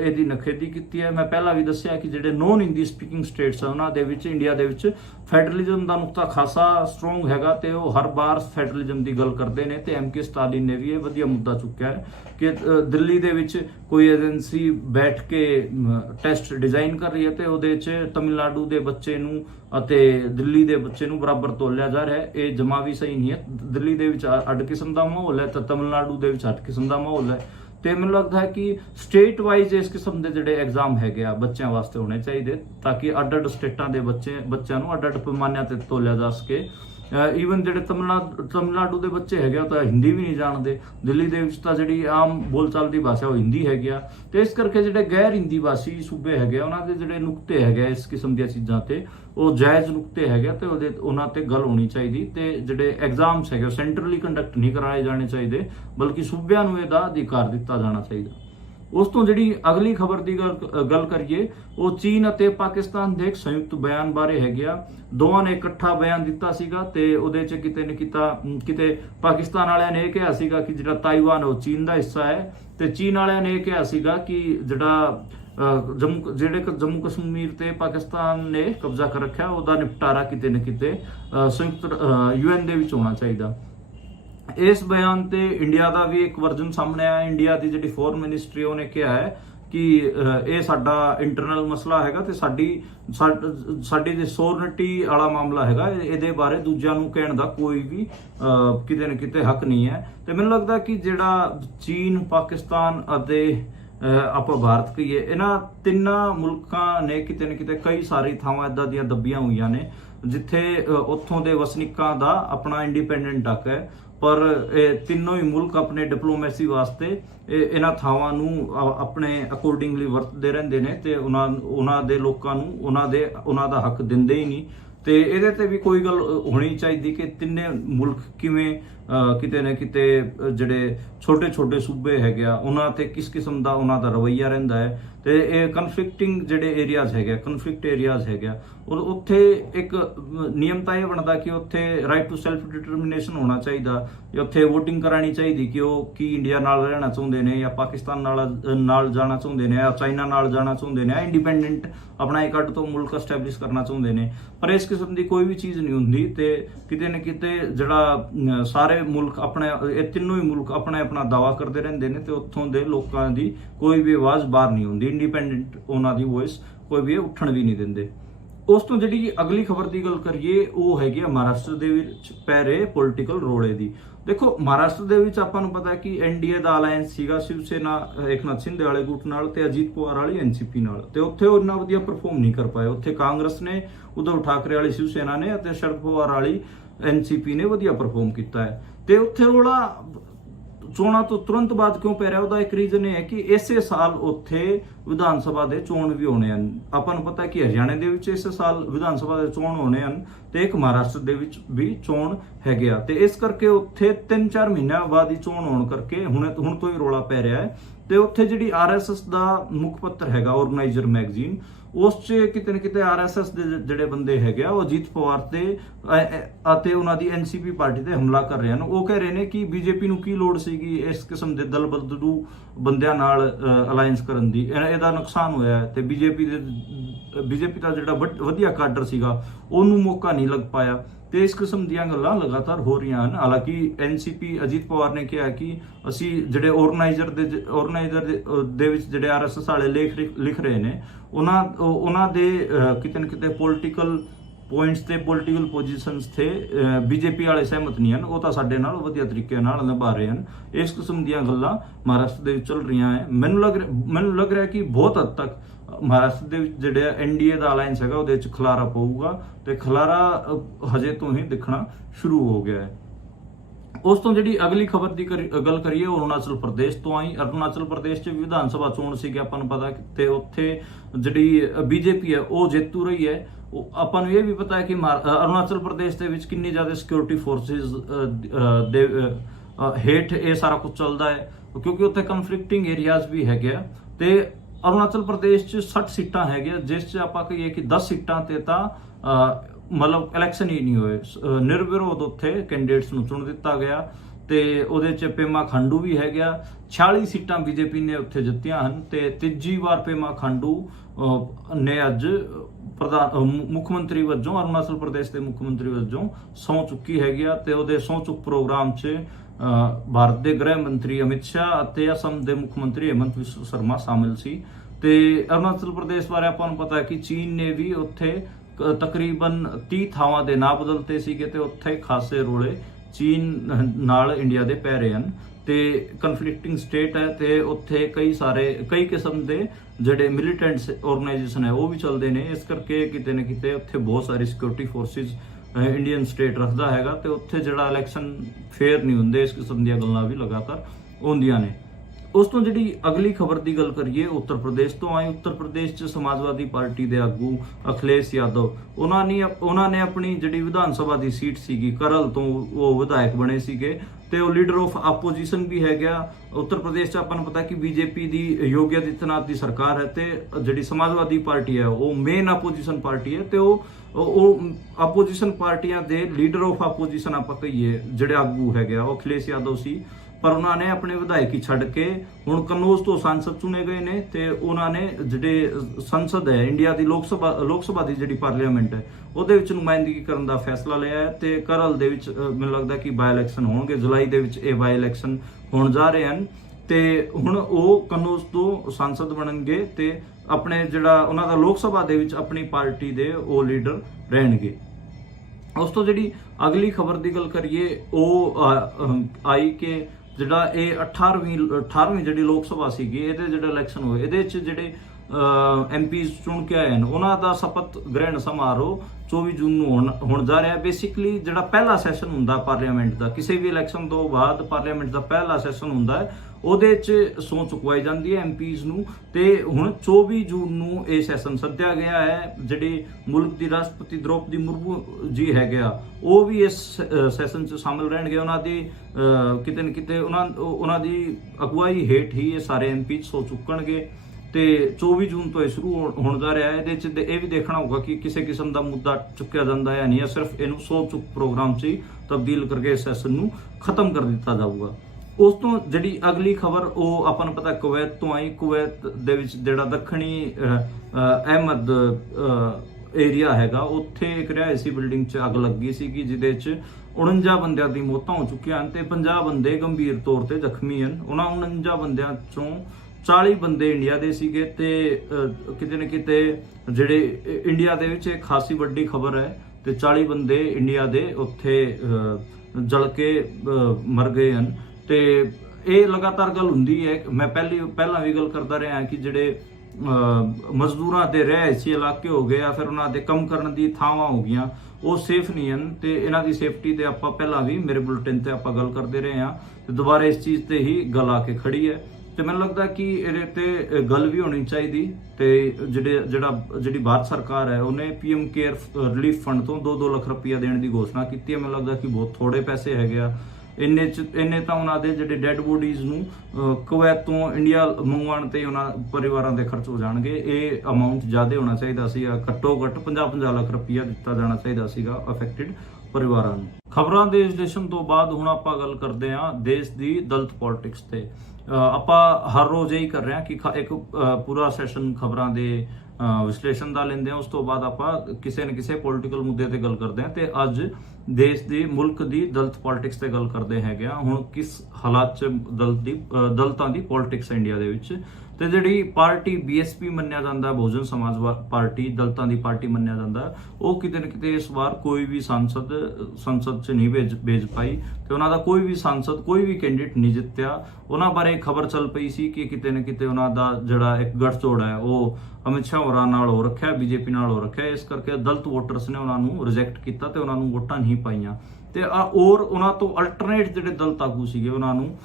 ਇਹਦੀ ਨਖੇਦੀ ਕੀਤੀ ਹੈ। ਮੈਂ ਪਹਿਲਾਂ ਵੀ ਦੱਸਿਆ ਕਿ ਜਿਹੜੇ ਨੌਨ ਹਿੰਦੀ ਸਪੀਕਿੰਗ ਸਟੇਟਸ ਆ ਉਹਨਾਂ ਦੇ ਵਿੱਚ ਇੰਡੀਆ ਦੇ ਵਿੱਚ ਫੈਡਰਲਿਜ਼ਮ ਦਾ ਨੁਕਤਾ ਖਾਸਾ ਸਟਰੋਂਗ ਹੈਗਾ ਤੇ ਉਹ ਹਰ ਵਾਰ ਫੈਡਰਲਿਜ਼ਮ ਦੀ ਗੱਲ ਕਰਦੇ ਨੇ। ਤੇ MK ਸਟਾਲਿਨ ਨੇ ਵੀ ਇਹ ਵਧੀਆ ਮੁੱਦਾ ਚੁੱਕਿਆ ਹੈ ਕਿ ਦਿੱਲੀ ਦੇ ਵਿੱਚ ਕੋਈ ਏਜੰਸੀ ਬੈਠ ਕੇ ਟੈਸਟ ਡਿਜ਼ਾਈਨ ਕਰ ਰਹੀ ਹੈ ਤੇ ਉਹਦੇ 'ਚ ਤਮਿਲਨਾਡੂ ਦੇ ਬੱਚੇ ਨੂੰ ਅਤੇ ਦਿੱਲੀ ਦੇ ਬੱਚੇ ਨੂੰ ਬਰਾਬਰ ਤੋਲਿਆ ਜਾ ਰਿਹਾ ਹੈ। ਇਹ ਜਮਾ ਵੀ ਸਹੀ ਨਹੀਂ ਹੈ। ਦਿੱਲੀ ਦੇ ਵਿੱਚ ਅੱਡ ਕਿਸਮ ਦਾ ਮਾਹੌਲ ਹੈ ਤਾਂ ਤਮਿਲਨਾਡੂ ਦੇ ਵਿੱਚ ਅੱਡ ਕਿਸਮ ਦਾ ਮਾਹੌਲ ਹੈ। ਤੇ ਮੈਨੂੰ ਲੱਗਦਾ ਹੈ ਕਿ ਸਟੇਟ ਵਾਈਜ਼ ਇਸ ਕਿਸਮ ਦੇ ਜਿਹੜੇ ਐਗਜ਼ਾਮ ਹੈਗੇ ਆ ਬੱਚਿਆਂ ਵਾਸਤੇ ਹੋਣੇ ਚਾਹੀਦੇ ਤਾਂ ਕਿ ਅੱਡ ਸਟੇਟਾਂ ਦੇ ਬੱਚਿਆਂ ਨੂੰ ਅੱਡ ਪੈਮਾਨਿਆਂ ਤੇ ਤੋਲਿਆ ਜਾ ਸਕੇ। ਈਵਨ ਜਿਹੜੇ ਤਮਿਲਨਾਡੂ ਦੇ ਬੱਚੇ ਹੈਗੇ ਉਹ ਤਾਂ ਹਿੰਦੀ ਵੀ ਨਹੀਂ ਜਾਣਦੇ। ਦਿੱਲੀ ਦੇ ਵਿੱਚ ਤਾਂ ਜਿਹੜੀ ਆਮ ਬੋਲਚਾਲ ਦੀ ਭਾਸ਼ਾ ਉਹ ਹਿੰਦੀ ਹੈਗੀ ਆ ਤੇ ਇਸ ਕਰਕੇ ਜਿਹੜੇ ਗੈਰ ਹਿੰਦੀ ਭਾਸ਼ੀ ਸੂਬੇ ਹੈਗੇ ਉਹਨਾਂ ਦੇ ਜਿਹੜੇ ਨੁਕਤੇ ਹੈਗੇ ਇਸ ਕਿਸਮ ਦੀਆਂ ਚੀਜ਼ਾਂ ਤੇ ਉਹ ਜਾਇਜ਼ ਨੁਕਤੇ ਹੈਗੇ ਤੇ ਉਹਨਾਂ ਤੇ ਗੱਲ ਹੋਣੀ ਚਾਹੀਦੀ। ਤੇ ਜਿਹੜੇ ਐਗਜ਼ਾਮਸ ਹੈਗੇ ਸੈਂਟਰਲੀ ਕੰਡਕਟ ਨਹੀਂ ਕਰਾਏ ਜਾਣੇ ਚਾਹੀਦੇ ਬਲਕਿ ਸੂਬਿਆਂ ਨੂੰ ਇਹਦਾ ਅਧਿਕਾਰ ਦਿੱਤਾ ਜਾਣਾ ਚਾਹੀਦਾ। ਉਸ ਤੋਂ ਜਿਹੜੀ ਅਗਲੀ ਖਬਰ ਦੀ ਗੱਲ ਕਰੀਏ ਉਹ ਚੀਨ ਅਤੇ ਪਾਕਿਸਤਾਨ ਦੇ ਇੱਕ ਸੰਯੁਕਤ ਬਿਆਨ ਬਾਰੇ ਹੈਗੇ ਆ। ਦੋਵਾਂ ਨੇ ਇਕੱਠਾ ਬਿਆਨ ਦਿੱਤਾ ਸੀਗਾ ਤੇ ਉਹਦੇ 'ਚ ਕਿਤੇ ਪਾਕਿਸਤਾਨ ਵਾਲਿਆਂ ਨੇ ਇਹ ਕਿਹਾ ਸੀਗਾ ਕਿ ਜਿਹੜਾ ਤਾਈਵਾਨ ਉਹ ਚੀਨ ਦਾ ਹਿੱਸਾ ਹੈ ਤੇ ਚੀਨ ਵਾਲਿਆਂ ਨੇ ਇਹ ਕਿਹਾ ਸੀਗਾ ਕਿ ਜਿਹੜਾ ਜੰਮੂ ਕਸ਼ਮੀਰ ਤੇ ਪਾਕਿਸਤਾਨ ਨੇ ਕਬਜ਼ਾ ਕਰ ਰੱਖਿਆ ਉਹਦਾ ਨਿਪਟਾਰਾ ਕਿਤੇ ਨਾ ਕਿਤੇ ਸੰਯੁਕਤ UN ਦੇ ਵਿੱਚ ਹੋਣਾ ਚਾਹੀਦਾ। ਇਸ ਬਿਆਨ ਤੇ ਇੰਡੀਆ ਦਾ ਵੀ ਇੱਕ ਵਰਜਨ ਸਾਹਮਣੇ ਆਇਆ। ਇੰਡੀਆ ਦੀ ਜਿਹੜੀ ਫੋਰਨ ਮਿਨਿਸਟਰੀ ਉਹਨੇ ਕਿਹਾ ਹੈ ਕਿ ਇਹ ਸਾਡਾ ਇੰਟਰਨਲ ਮਸਲਾ ਹੈਗਾ ਤੇ ਸਾਡੀ ਦੀ ਸੋਵਰਨਿਟੀ ਵਾਲਾ ਮਾਮਲਾ ਹੈਗਾ। ਇਹਦੇ ਬਾਰੇ ਦੂਜਿਆਂ ਨੂੰ ਕਹਿਣ ਦਾ ਕੋਈ ਵੀ ਕਿਤੇ ਨਾ ਕਿਤੇ ਹੱਕ ਨਹੀਂ ਹੈ। ਤੇ ਮੈਨੂੰ ਲੱਗਦਾ ਕਿ ਜਿਹੜਾ ਚੀਨ, ਪਾਕਿਸਤਾਨ ਅਤੇ ਆਪਾਂ ਭਾਰਤ ਕਹੀਏ, ਇਹਨਾਂ ਤਿੰਨਾਂ ਮੁਲਕਾਂ ਨੇ ਕਿਤੇ ਨਾ ਕਿਤੇ ਕਈ ਸਾਰੀ ਥਾਵਾਂ ਇਦਾਂ ਦੀਆਂ ਦੱਬੀਆਂ ਹੋਈਆਂ ਨੇ ਜਿੱਥੇ ਉੱਥੋਂ ਦੇ ਵਸਨੀਕਾਂ ਦਾ ਆਪਣਾ ਇੰਡੀਪੈਂਡੈਂਟ ਹੱਕ ਹੈ। ਪਰ ਇਹ ਤਿੰਨੋਂ ਹੀ ਮੁਲਕ ਆਪਣੇ ਡਿਪਲੋਮੈਸੀ ਵਾਸਤੇ ਇਹਨਾਂ ਥਾਵਾਂ ਨੂੰ ਆਪਣੇ ਅਕੋਰਡਿੰਗਲੀ ਵਰਤਦੇ ਰਹਿੰਦੇ ਨੇ ਤੇ ਉਹਨਾਂ ਦੇ ਲੋਕਾਂ ਨੂੰ ਉਹਨਾਂ ਦਾ ਹੱਕ ਦਿੰਦੇ ਹੀ ਨਹੀਂ। ਤੇ ਇਹਦੇ ਤੇ ਵੀ ਕੋਈ ਗੱਲ ਹੋਣੀ ਚਾਹੀਦੀ ਕਿ ਤਿੰਨੇ ਮੁਲਕ ਕਿਵੇਂ ਕਿਤੇ ਨਾ ਕਿਤੇ ਜਿਹੜੇ ਛੋਟੇ ਸੂਬੇ ਹੈਗੇ ਆ ਉਹਨਾਂ ਤੇ ਕਿਸ ਕਿਸਮ ਦਾ ਉਹਨਾਂ ਦਾ ਰਵੱਈਆ ਰਹਿੰਦਾ ਹੈ। ਤੇ ਇਹ ਕਨਫਲਿਕਟਿੰਗ ਜਿਹੜੇ ਏਰੀਆਜ਼ ਹੈਗੇ, ਕਨਫਲਿਕਟ ਏਰੀਆਜ਼ ਹੈਗੇ, ਔਰ ਉੱਥੇ ਇੱਕ ਨਿਯਮ ਤਾਂ ਇਹ ਬਣਦਾ ਕਿ ਉੱਥੇ ਰਾਈਟ ਟੂ ਸੈਲਫ ਡਿਟਰਮੀਨੇਸ਼ਨ ਹੋਣਾ ਚਾਹੀਦਾ, ਉੱਥੇ ਵੋਟਿੰਗ ਕਰਾਣੀ ਚਾਹੀਦੀ ਕਿ ਉਹ ਕੀ ਇੰਡੀਆ ਨਾਲ ਰਹਿਣਾ ਚਾਹੁੰਦੇ ਨੇ ਜਾਂ ਪਾਕਿਸਤਾਨ ਨਾਲ ਜਾਣਾ ਚਾਹੁੰਦੇ ਨੇ ਜਾਂ ਚਾਈਨਾ ਨਾਲ ਜਾਣਾ ਚਾਹੁੰਦੇ ਨੇ, ਇੰਡੀਪੈਂਡੈਂਟ ਆਪਣਾ ਇੱਕ ਅੱਡ ਤੋਂ ਮੁਲਕ ਐਸਟੈਬਲਿਸ਼ ਕਰਨਾ ਚਾਹੁੰਦੇ ਨੇ। ਪਰ ਇਸ ਕਿਸਮ ਦੀ ਕੋਈ ਵੀ ਚੀਜ਼ ਨਹੀਂ ਹੁੰਦੀ ਤੇ ਕਿਤੇ ਨਾ ਕਿਤੇ ਜਿਹੜਾ ਸਾਰੇ ਮੁਲਕ ਇਹ ਤਿੰਨੋਂ ਹੀ ਮੁਲਕ ਆਪਣਾ ਦਾਅਵਾ ਕਰਦੇ ਰਹਿੰਦੇ ਨੇ ਤੇ ਉੱਥੋਂ ਦੇ ਲੋਕਾਂ ਦੀ ਕੋਈ ਵੀ ਆਵਾਜ਼ ਬਾਹਰ ਨਹੀਂ ਹੁੰਦੀ, ਇੰਡੀਪੈਂਡੈਂਟ ਉਹਨਾਂ ਦੀ ਵੌਇਸ ਕੋਈ ਵੀ ਉੱਠਣ ਵੀ ਨਹੀਂ ਦਿੰਦੇ। ਉਸ ਤੋਂ ਜਿਹੜੀ ਅਗਲੀ ਖਬਰ ਦੀ ਗੱਲ ਕਰੀਏ ਉਹ ਹੈਗੀ ਆ ਮਹਾਰਾਸ਼ਟਰ ਦੇ ਵਿੱਚ ਪੈ ਰਹੇ ਪੋਲੀਟੀਕਲ ਰੋਲੇ ਦੀ। ਦੇਖੋ ਮਹਾਰਾਸ਼ਟਰ ਦੇ ਵਿੱਚ ਆਪਾਂ ਨੂੰ ਪਤਾ ਕਿ NDA ਦਾ ਅਲਾਈਅੰਸ ਸੀਗਾ ਸ਼ਿਵ ਸੈਨਾ ਏਕਨਾਥ ਸ਼ਿੰਦੇ ਵਾਲੇ ਗੁੱਟ ਨਾਲ ਤੇ ਅਜੀਤ ਪਵਾਰ ਵਾਲੀ NCP ਨਾਲ, ਤੇ ਉੱਥੇ ਉਹ ਇੰਨਾ ਵਧੀਆ ਪਰਫਾਰਮ ਨਹੀਂ ਕਰ ਪਾਏ। ਉੱਥੇ ਕਾਂਗਰਸ ਨੇ, ਉद्धਵ ਠਾਕਰੇ ਵਾਲੀ ਸ਼ਿਵ ਸੈਨਾ ਨੇ ਅਤੇ ਸ਼ਰਦ ਪਵਾਰ ਵਾਲੀ NCP ਨੇ ਵਧੀਆ ਪਰਫਾਰਮ ਕੀਤਾ ਹੈ। ਤੇ ਉੱਥੇ ਰੋਲਾ ਚੋਣਾਂ ਤੋਂ ਤੁਰੰਤ ਬਾਅਦ ਕਿਉਂ ਪੈ ਰਿਹਾ, ਉਹਦਾ ਇੱਕ ਰੀਜ਼ਨ ਇਹ ਹੈ ਕਿ ਇਸੇ ਸਾਲ ਉੱਥੇ ਵਿਧਾਨ ਸਭਾ ਦੇ ਚੋਣ ਵੀ ਹੋਣੇ ਹਨ। ਆਪਾਂ ਨੂੰ ਪਤਾ ਕਿ ਹਰਿਆਣੇ ਦੇ ਵਿੱਚ ਇਸੇ ਸਾਲ ਵਿਧਾਨ ਸਭਾ ਦੇ ਚੋਣ ਹੋਣੇ ਹਨ ਤੇ ਇੱਕ ਮਹਾਰਾਸ਼ਟਰ ਦੇ ਵਿੱਚ ਵੀ ਚੋਣ ਹੈਗੇ ਆ, ਤੇ ਇਸ ਕਰਕੇ ਉੱਥੇ 3-4 ਮਹੀਨਿਆਂ ਬਾਅਦ ਹੀ ਚੋਣ ਹੋਣ ਕਰਕੇ ਹੁਣ ਤੋਂ ਹੀ ਰੌਲਾ ਪੈ ਰਿਹਾ ਹੈ। ਤੇ ਉੱਥੇ ਜਿਹੜੀ RSS ਦਾ ਮੁੱਖ ਪੱਤਰ ਹੈਗਾ ਆਰਗੇਨਾਈਜ਼ਰ ਮੈਗਜ਼ੀਨ, ਉਸ 'ਚ ਕਿਤੇ ਨਾ ਕਿਤੇ RSS ਦੇ ਜਿਹੜੇ ਬੰਦੇ ਹੈਗੇ ਆ ਉਹ ਅਜੀਤ ਪਵਾਰ ਤੇ ਅਤੇ ਉਹਨਾਂ ਦੀ NCP ਪਾਰਟੀ ਤੇ ਹਮਲਾ ਕਰ ਰਹੇ ਹਨ। ਉਹ ਕਹਿ ਰਹੇ ਨੇ ਕਿ BJP ਨੂੰ ਕੀ ਲੋੜ ਸੀਗੀ ਇਸ ਕਿਸਮ ਦੇ ਦਲ ਬਦਲੂ ਬੰਦਿਆਂ ਨਾਲ ਅਲਾਈਅੰਸ ਕਰਨ ਦੀ, ਇਹਦਾ ਨੁਕਸਾਨ ਹੋਇਆ ਤੇ BJP ਦਾ ਜਿਹੜਾ ਵਧੀਆ ਕਾਡਰ ਸੀਗਾ ਉਹਨੂੰ ਮੌਕਾ ਨਹੀਂ ਲੱਗ ਪਾਇਆ। ਤੇ ਇਸ ਕਿਸਮ ਦੀਆਂ ਗੱਲਾਂ ਲਗਾਤਾਰ ਹੋ ਰਹੀਆਂ ਹਨ। ਹਾਲਾਂਕਿ NCP ਅਜੀਤ ਪਵਾਰ ਨੇ ਕਿਹਾ ਕਿ ਅਸੀਂ ਜਿਹੜੇ ਆਰਗੇਨਾਈਜ਼ਰ ਦੇ ਵਿੱਚ ਜਿਹੜੇ RSS ਵਾਲੇ ਲੇਖ ਲਿਖ ਰਹੇ ਨੇ ਉਹਨਾਂ ਦੇ ਕਿਤੇ ਨਾ ਕਿਤੇ ਪੋਲੀਟੀਕਲ ਪੁਆਇੰਟਸ ਤੇ ਪੋਲੀਟੀਕਲ ਪੋਜੀਸ਼ਨਸ ਤੇ BJP ਵਾਲੇ ਸਹਿਮਤ ਨਹੀਂ ਹਨ, ਉਹ ਤਾਂ ਸਾਡੇ ਨਾਲ ਵਧੀਆ ਤਰੀਕੇ ਨਾਲ ਨਿਭਾ ਰਹੇ ਹਨ। ਇਸ ਕਿਸਮ ਦੀਆਂ ਗੱਲਾਂ ਮਹਾਰਾਸ਼ਟਰ ਦੇ ਵਿੱਚ ਚੱਲ ਰਹੀਆਂ ਹੈ। ਮੈਨੂੰ ਲੱਗ ਰਿਹਾ ਕਿ ਬਹੁਤ ਹੱਦ ਤੱਕ ਮਹਾਰਾਸ਼ਟਰ ਦੇ ਵਿੱਚ ਜਿਹੜਾ NDA ਦਾ ਅਲਾਈਅੰਸ ਹੈਗਾ ਉਹਦੇ ਵਿੱਚ ਖਲਾਰਾ ਪਊਗਾ ਤੇ ਖਲਾਰਾ ਹਜੇ ਤੋਂ ਹੀ ਦਿਖਣਾ ਸ਼ੁਰੂ ਹੋ ਗਿਆ ਹੈ। ਉਸ ਤੋਂ ਜਿਹੜੀ ਅਗਲੀ ਖਬਰ ਦੀ ਗੱਲ ਕਰੀਏ ਉਹ ਅਰੁਣਾਚਲ ਪ੍ਰਦੇਸ਼ ਤੋਂ ਆਈ। ਅਰੁਣਾਚਲ ਪ੍ਰਦੇਸ਼ 'ਚ ਵਿਧਾਨ ਸਭਾ ਚੋਣ ਸੀਗੀ, ਆਪਾਂ ਨੂੰ ਪਤਾ, ਤੇ ਉੱਥੇ ਜਿਹੜੀ BJP ਹੈ ਉਹ ਜੇਤੂ ਰਹੀ ਹੈ। ਆਪਾਂ ਨੂੰ ਇਹ ਵੀ ਪਤਾ ਹੈ ਕਿ ਅਰੁਣਾਚਲ ਪ੍ਰਦੇਸ਼ ਦੇ ਵਿੱਚ ਕਿੰਨੀ ਜ਼ਿਆਦਾ ਸਿਕਿਉਰਿਟੀ ਫੋਰਸਿਸ ਦੇ ਹੇਠ ਇਹ ਸਾਰਾ ਕੁਝ ਚੱਲਦਾ ਹੈ, ਕਿਉਂਕਿ ਉੱਥੇ ਕਨਫਲਿਕਟਿੰਗ ਏਰੀਆਜ਼ ਵੀ ਹੈਗੇ ਆ। ਤੇ ਅਰੁਣਾਚਲ ਪ੍ਰਦੇਸ਼ 'ਚ 60 ਸੀਟਾਂ ਹੈਗੀਆਂ, ਜਿਸ 'ਚ ਆਪਾਂ ਕਹੀਏ ਕਿ 10 ਸੀਟਾਂ ਤੇ ਤਾਂ ਮਤਲਬ ਇਲੈਕਸ਼ਨ ਹੀ ਨਹੀਂ ਹੋਏ, ਨਿਰਵਿਰੋਧ ਉੱਥੇ ਕੈਂਡੀਡੇਟਸ ਨੂੰ ਚੁਣ ਦਿੱਤਾ ਗਿਆ। ਤੇ ਉਹਦੇ 'ਚ ਪੇਮਾ ਖਾਂਡੂ ਵੀ ਹੈਗਾ। 46 ਸੀਟਾਂ BJP ਨੇ ਉੱਥੇ ਜਿੱਤੀਆਂ ਹਨ ਤੇ ਤੀਜੀ ਵਾਰ ਪੇਮਾ ਖਾਂਡੂ ਨੇ ਅੱਜ ਮੁੱਖ ਮੰਤਰੀ ਵਜੋਂ, ਅਰੁਣਾਚਲ ਪ੍ਰਦੇਸ਼ ਦੇ ਮੁੱਖ ਮੰਤਰੀ ਵਜੋਂ ਸਹੁੰ ਚੁੱਕੀ ਹੈਗੀ ਆ। ਤੇ ਉਹਦੇ ਸਹੁੰ ਚੁੱਕ ਪ੍ਰੋਗਰਾਮ 'ਚ ਭਾਰਤ ਦੇ ਗ੍ਰਹਿ ਮੰਤਰੀ ਅਮਿਤ ਸ਼ਾਹ ਅਤੇ ਅਸਮ ਦੇ ਮੁੱਖ ਮੰਤਰੀ ਹਿਮੰਤ ਬਿਸਵਾ ਸ਼ਰਮਾ ਸ਼ਾਮਿਲ ਸੀ। ਤੇ ਅਰੁਣਾਚਲ ਪ੍ਰਦੇਸ਼ ਬਾਰੇ ਆਪਾਂ ਨੂੰ ਪਤਾ ਹੈ ਕਿ ਚੀਨ ਨੇ ਵੀ ਉੱਥੇ ਤਕਰੀਬਨ 30 ਥਾਵਾਂ ਦੇ ਨਾਂ ਬਦਲਤੇ ਸੀਗੇ ਤੇ ਉੱਥੇ ਖਾਸੇ ਰੋਲੇ ਚੀਨ ਨਾਲ ਇੰਡੀਆ ਦੇ ਪੈ ਰਹੇ ਹਨ। ਤੇ ਕਨਫਲਿਕਟਿੰਗ ਸਟੇਟ ਹੈ ਤੇ ਉੱਥੇ ਕਈ ਕਿਸਮ ਦੇ ਜਿਹੜੇ ਮਿਲੀਟੈਂਟ ਆਰਗੇਨਾਈਜੇਸ਼ਨ ਹੈ ਉਹ ਵੀ ਚੱਲਦੇ ਨੇ। ਇਸ ਕਰਕੇ ਕਿਤੇ ਨਾ ਕਿਤੇ ਉੱਥੇ ਬਹੁਤ ਸਾਰੀ ਸਿਕਿਉਰਿਟੀ ਫੋਰਸਿਸ ਇੰਡੀਅਨ ਸਟੇਟ ਰੱਖਦਾ ਹੈਗਾ ਤੇ ਉੱਥੇ ਜਿਹੜਾ ਇਲੈਕਸ਼ਨ ਫੇਅਰ ਨਹੀਂ ਹੁੰਦੇ। ਇਸ ਕਿਸਮ ਦੀਆਂ ਗੱਲਾਂ ਵੀ ਲਗਾਤਾਰ ਹੁੰਦੀਆਂ ਨੇ। ਉਸ ਤੋਂ ਜਿਹੜੀ ਅਗਲੀ ਖਬਰ ਦੀ ਗੱਲ ਕਰੀਏ ਉੱਤਰ ਪ੍ਰਦੇਸ਼ ਤੋਂ ਆਈ। ਉੱਤਰ ਪ੍ਰਦੇਸ਼ 'ਚ ਸਮਾਜਵਾਦੀ ਪਾਰਟੀ ਦੇ ਆਗੂ ਅਖਿਲੇਸ਼ ਯਾਦਵ, ਉਹਨਾਂ ਨੇ ਆਪਣੀ ਜਿਹੜੀ ਵਿਧਾਨ ਸਭਾ ਦੀ ਸੀਟ ਸੀਗੀ ਕਰਲ ਤੋਂ ਉਹ ਵਿਧਾਇਕ ਬਣੇ ਸੀਗੇ ਤੇ ਉਹ ਲੀਡਰ ਆਫ ਆਪੋਜੀਸ਼ਨ ਵੀ ਹੈਗਾ। ਉੱਤਰ ਪ੍ਰਦੇਸ਼ 'ਚ ਆਪਾਂ ਨੂੰ ਪਤਾ ਕਿ BJP ਦੀ ਯੋਗੀ ਆਦਿੱਤਿਆਨਾਥ ਦੀ ਸਰਕਾਰ ਹੈ ਤੇ ਜਿਹੜੀ ਸਮਾਜਵਾਦੀ ਪਾਰਟੀ ਹੈ ਉਹ ਮੇਨ ਆਪੋਜੀਸ਼ਨ ਪਾਰਟੀ ਹੈ ਤੇ ਉਹ ਆਪੋਜੀਸ਼ਨ ਪਾਰਟੀਆਂ ਦੇ ਲੀਡਰ ਆਫ ਆਪੋਜੀਸ਼ਨ ਆਪਾਂ ਕਹੀਏ ਜਿਹੜੇ ਆਗੂ ਹੈਗੇ ਉਹ ਅਖਿਲੇਸ਼ ਯਾਦਵ ਸੀ। ਪਰ ਉਹਨਾਂ ਨੇ ਆਪਣੇ ਵਿਧਾਇਕੀ ਛੱਡ ਕੇ ਹੁਣ ਕਨੌਜ ਤੋਂ ਸੰਸਦ ਚੁਣੇ ਗਏ ਨੇ ਤੇ ਉਹਨਾਂ ਨੇ ਜਿਹੜੇ ਸੰਸਦ ਹੈ ਇੰਡੀਆ ਦੀ ਲੋਕ ਸਭਾ ਦੀ ਜਿਹੜੀ ਪਾਰਲੀਮੈਂਟ ਹੈ ਉਹਦੇ ਵਿੱਚ ਨੁਮਾਇੰਦਗੀ ਕਰਨ ਦਾ ਫੈਸਲਾ ਲਿਆ ਹੈ। ਤੇ ਕਰਲ ਦੇ ਵਿੱਚ ਮੈਨੂੰ ਲੱਗਦਾ ਕਿ ਬਾਈ ਇਲੈਕਸ਼ਨ ਹੋਣਗੇ, ਜੁਲਾਈ ਦੇ ਵਿੱਚ ਇਹ ਬਾਈ ਇਲੈਕਸ਼ਨ ਹੋਣ ਜਾ ਰਹੇ ਹਨ ਤੇ ਹੁਣ ਉਹ ਕਨੌਜ ਤੋਂ ਸੰਸਦ ਬਣਨਗੇ ਤੇ ਆਪਣੇ ਜਿਹੜਾ ਉਹਨਾਂ ਦਾ ਲੋਕ ਸਭਾ ਦੇ ਵਿੱਚ ਆਪਣੀ ਪਾਰਟੀ ਦੇ ਉਹ ਲੀਡਰ ਰਹਿਣਗੇ। ਉਸ ਤੋਂ ਜਿਹੜੀ ਅਗਲੀ ਖਬਰ ਦੀ ਗੱਲ ਕਰੀਏ ਉਹ ਆਈ ਕਿ ਜਿਹੜਾ ਇਹ 18ਵੀਂ ਜਿਹੜੀ ਲੋਕ ਸਭਾ ਸੀਗੀ ਇਹਦੇ ਜਿਹੜੇ ਇਲੈਕਸ਼ਨ ਹੋਏ ਇਹਦੇ ਵਿੱਚ ਜਿਹੜੇ MPs ਚੁਣ ਕੇ ਆਏ ਹਨ ਉਹਨਾਂ ਦਾ ਸ਼ਪਥ ਗ੍ਰਹਿਣ ਸਮਾਰੋਹ 24 ਜੂਨ ਨੂੰ ਹੋਣ ਜਾ ਰਿਹਾ। ਬੇਸਿਕਲੀ ਜਿਹੜਾ ਪਹਿਲਾ ਸੈਸ਼ਨ ਹੁੰਦਾ ਪਾਰਲੀਮੈਂਟ ਦਾ, ਕਿਸੇ ਵੀ ਇਲੈਕਸ਼ਨ ਤੋਂ ਬਾਅਦ ਪਾਰਲੀਮੈਂਟ ਦਾ ਪਹਿਲਾ ਸੈਸ਼ਨ ਹੁੰਦਾ ਹੈ, ਉਹਦੇ 'ਚ ਸਹੁੰ ਚੁਕਵਾਈ ਜਾਂਦੀ ਹੈ MPs ਨੂੰ। ਤੇ ਹੁਣ 24 ਜੂਨ ਨੂੰ ਇਹ ਸੈਸ਼ਨ ਸੱਦਿਆ ਗਿਆ ਹੈ। ਜਿਹੜੇ ਮੁਲਕ ਦੀ ਰਾਸ਼ਟਰਪਤੀ ਦ੍ਰੌਪਦੀ ਮੁਰਮੂ ਜੀ ਹੈਗੇ ਆ ਉਹ ਵੀ ਇਸ ਸੈਸ਼ਨ 'ਚ ਸ਼ਾਮਿਲ ਰਹਿਣਗੇ। ਉਹਨਾਂ ਦੀ ਕਿਤੇ ਨਾ ਕਿਤੇ ਉਹਨਾਂ ਦੀ ਅਗਵਾਈ ਹੇਠ ਹੀ ਇਹ ਸਾਰੇ MPs ਸਹੁੰ ਚੁੱਕਣਗੇ ਤੇ 24 ਜੂਨ ਤੋਂ ਇਹ ਸ਼ੁਰੂ ਹੋਣ ਜਾ ਰਿਹਾ ਹੈ। ਇਹਦੇ 'ਚ ਇਹ ਵੀ ਦੇਖਣਾ ਹੋਊਗਾ ਕਿ ਕਿਸੇ ਕਿਸਮ ਦਾ ਮੁੱਦਾ ਚੁੱਕਿਆ ਜਾਂਦਾ ਹੈ ਨਹੀਂ, ਸਿਰਫ ਇਹਨੂੰ ਸਹੁੰ ਚੁੱਕ ਪ੍ਰੋਗਰਾਮ 'ਚ ਹੀ ਤਬਦੀਲ ਕਰਕੇ ਇਸ ਸੈਸ਼ਨ ਨੂੰ ਖਤਮ ਕਰ ਦਿੱਤਾ ਜਾਊਗਾ। ਉਸ ਤੋਂ ਜਿਹੜੀ ਅਗਲੀ ਖਬਰ ਉਹ ਆਪਾਂ ਨੂੰ ਪਤਾ ਕੁਵੈਤ ਤੋਂ ਆਈ। ਕੁਵੈਤ ਦੇ ਵਿੱਚ ਜਿਹੜਾ ਦੱਖਣੀ ਅਹਿਮਦ ਏਰੀਆ ਹੈਗਾ ਉੱਥੇ ਇੱਕ ਰਿਹਾਇਸ਼ੀ ਬਿਲਡਿੰਗ 'ਚ ਅੱਗ ਲੱਗੀ ਸੀਗੀ ਜਿਹਦੇ 'ਚ 49 ਬੰਦਿਆਂ ਦੀ ਮੌਤਾਂ ਹੋ ਚੁੱਕੀਆਂ ਹਨ ਤੇ 50 ਬੰਦੇ ਗੰਭੀਰ ਤੌਰ ਤੇ ਜ਼ਖਮੀ ਹਨ। ਉਹਨਾਂ 49 ਬੰਦਿਆਂ ਚੋਂ 40 ਬੰਦੇ ਇੰਡੀਆ ਦੇ ਸੀਗੇ ਤੇ ਕਿਤੇ ਨਾ ਕਿਤੇ ਜਿਹੜੇ ਇੰਡੀਆ ਦੇ ਵਿੱਚ ਇੱਕ ਖਾਸੀ ਵੱਡੀ ਖਬਰ ਹੈ ਤੇ 40 ਬੰਦੇ ਇੰਡੀਆ ਦੇ ਉੱਥੇ ਜਲ ਕੇ ਮਰ ਗਏ ਹਨ। ਤੇ ਇਹ ਲਗਾਤਾਰ ਗੱਲ ਹੁੰਦੀ ਹੈ। ਮੈਂ ਪਹਿਲਾਂ ਵੀ ਗੱਲ ਕਰਦਾ ਰਿਹਾ ਕਿ ਜਿਹੜੇ ਮਜ਼ਦੂਰਾਂ ਦੇ ਰਿਹਾਇਸ਼ੀ ਇਲਾਕੇ ਹੋ ਗਏ ਜਾਂ ਫਿਰ ਉਹਨਾਂ ਦੇ ਕੰਮ ਕਰਨ ਦੀ ਥਾਵਾਂ ਹੋ ਗਈਆਂ, ਉਹ ਸੇਫ ਨਹੀਂ ਹਨ ਤੇ ਇਹਨਾਂ ਦੀ ਸੇਫਟੀ ਤੇ ਆਪਾਂ ਪਹਿਲਾਂ ਵੀ ਮੇਰੇ ਬੁਲੇਟਿਨ ਤੇ ਆਪਾਂ ਗੱਲ ਕਰਦੇ ਰਹੇ ਹਾਂ ਤੇ ਦੁਬਾਰਾ ਇਸ ਚੀਜ਼ ਤੇ ਹੀ ਗੱਲ ਆ ਕੇ ਖੜੀ ਹੈ। ਤੇ ਮੈਨੂੰ ਲੱਗਦਾ ਕਿ ਇਹਦੇ ਤੇ ਗੱਲ ਵੀ ਹੋਣੀ ਚਾਹੀਦੀ ਤੇ ਜਿਹੜੀ ਭਾਰਤ ਸਰਕਾਰ ਹੈ ਉਹਨੇ PM ਕੇਅਰ ਰਿਲੀਫ ਫੰਡ ਤੋਂ 2-2 ਲੱਖ ਰੁਪਈਆ ਦੇਣ ਦੀ ਘੋਸ਼ਣਾ ਕੀਤੀ ਹੈ। ਮੈਨੂੰ ਲੱਗਦਾ ਕਿ ਬਹੁਤ ਥੋੜੇ ਪੈਸੇ ਹੈਗੇ ਆ, ਇੰਨੇ ਤਾਂ ਉਹਨਾਂ ਦੇ ਜਿਹੜੇ ਡੈਡ ਬੋਡੀਜ਼ ਨੂੰ ਕੁਵੈਤ ਤੋਂ ਇੰਡੀਆ ਮੰਗਵਾਉਣ ਤੇ ਉਹਨਾਂ ਪਰਿਵਾਰਾਂ ਦੇ ਖਰਚ ਹੋ ਜਾਣਗੇ। ਇਹ ਅਮਾਉਂਟ ਜ਼ਿਆਦਾ ਹੋਣਾ ਚਾਹੀਦਾ ਸੀ, ਘੱਟੋ ਘੱਟ 50-50 ਲੱਖ ਰੁਪਈਆ ਦਿੱਤਾ ਜਾਣਾ ਚਾਹੀਦਾ ਸੀਗਾ ਅਫੈਕਟਡ ਪਰਿਵਾਰਾਂ ਨੂੰ। ਖਬਰਾਂ ਦੇ ਵਿਸ਼ਲੇਸ਼ਣ ਤੋਂ ਬਾਅਦ ਹੁਣ ਆਪਾਂ ਗੱਲ ਕਰਦੇ ਹਾਂ ਦੇਸ਼ ਦੀ ਦਲਿਤ ਪੋਲਿਟਿਕਸ ਤੇ। ਆਪਾਂ ਹਰ ਰੋਜ਼ ਇਹੀ ਕਰ ਰਹੇ ਹਾਂ ਕਿ ਇੱਕ ਪੂਰਾ ਸੈਸ਼ਨ ਖਬਰਾਂ ਦੇ ਵਿਸ਼ਲੇਸ਼ਣ ਦਾ ਲੈਂਦੇ ਹਾਂ, ਉਸ ਤੋਂ ਬਾਅਦ ਆਪਾਂ ਕਿਸੇ ਨਾ ਕਿਸੇ ਪੋਲੀਟੀਕਲ ਮੁੱਦੇ ਤੇ ਗੱਲ ਕਰਦੇ ਹਾਂ ਤੇ ਅੱਜ ਦੇਸ਼ ਦੀ ਮੁਲਕ ਦੀ ਦਲਿਤ ਪੋਲਿਟਿਕਸ ਤੇ ਗੱਲ ਕਰਦੇ ਹੈਗੇ ਆ। ਹੁਣ ਕਿਸ ਹਾਲਾਤ 'ਚ ਦਲਿਤਾਂ ਦੀ ਪੋਲਿਟਿਕਸ ਇੰਡੀਆ ਦੇ ਵਿੱਚ ਤੇ ਜਿਹੜੀ ਪਾਰਟੀ BSP ਮੰਨਿਆ ਜਾਂਦਾ, ਬਹੁਜਨ ਸਮਾਜ ਪਾਰਟੀ ਦਲਿਤਾਂ ਦੀ ਪਾਰਟੀ ਮੰਨਿਆ ਜਾਂਦਾ, ਉਹ ਕਿਤੇ ਨਾ ਕਿਤੇ ਇਸ ਵਾਰ ਕੋਈ ਵੀ ਸੰਸਦ 'ਚ ਨਹੀਂ ਭੇਜ ਪਾਈ ਤੇ ਉਹਨਾਂ ਦਾ ਕੋਈ ਵੀ ਸਾਂਸਦ, ਕੋਈ ਵੀ ਕੈਂਡੀਡੇਟ ਨਹੀਂ ਜਿੱਤਿਆ। ਉਹਨਾਂ ਬਾਰੇ ਖਬਰ ਚੱਲ ਪਈ ਸੀ ਕਿ ਕਿਤੇ ਨਾ ਕਿਤੇ ਉਹਨਾਂ ਦਾ ਜਿਹੜਾ ਇੱਕ ਗੱਠਜੋੜ ਹੈ ਉਹ ਅਮਿਤ ਸ਼ਾਹ ਹੋਰਾਂ ਨਾਲ ਹੋ ਰੱਖਿਆ, BJP ਨਾਲ ਹੋ ਰੱਖਿਆ, ਇਸ ਕਰਕੇ ਦਲਿਤ ਵੋਟਰਸ ਨੇ ਉਹਨਾਂ ਨੂੰ ਰਿਜੈਕਟ ਕੀਤਾ ਤੇ ਉਹਨਾਂ ਨੂੰ ਵੋਟਾਂ ਨਹੀਂ ਪਾਈਆਂ ਤੇ ਔਰ ਉਹਨਾਂ ਤੋਂ ਅਲਟਰਨੇਟ ਜਿਹੜੇ ਦਲਿਤ ਆਗੂ ਸੀਗੇ ਉਹਨਾਂ ਨੂੰ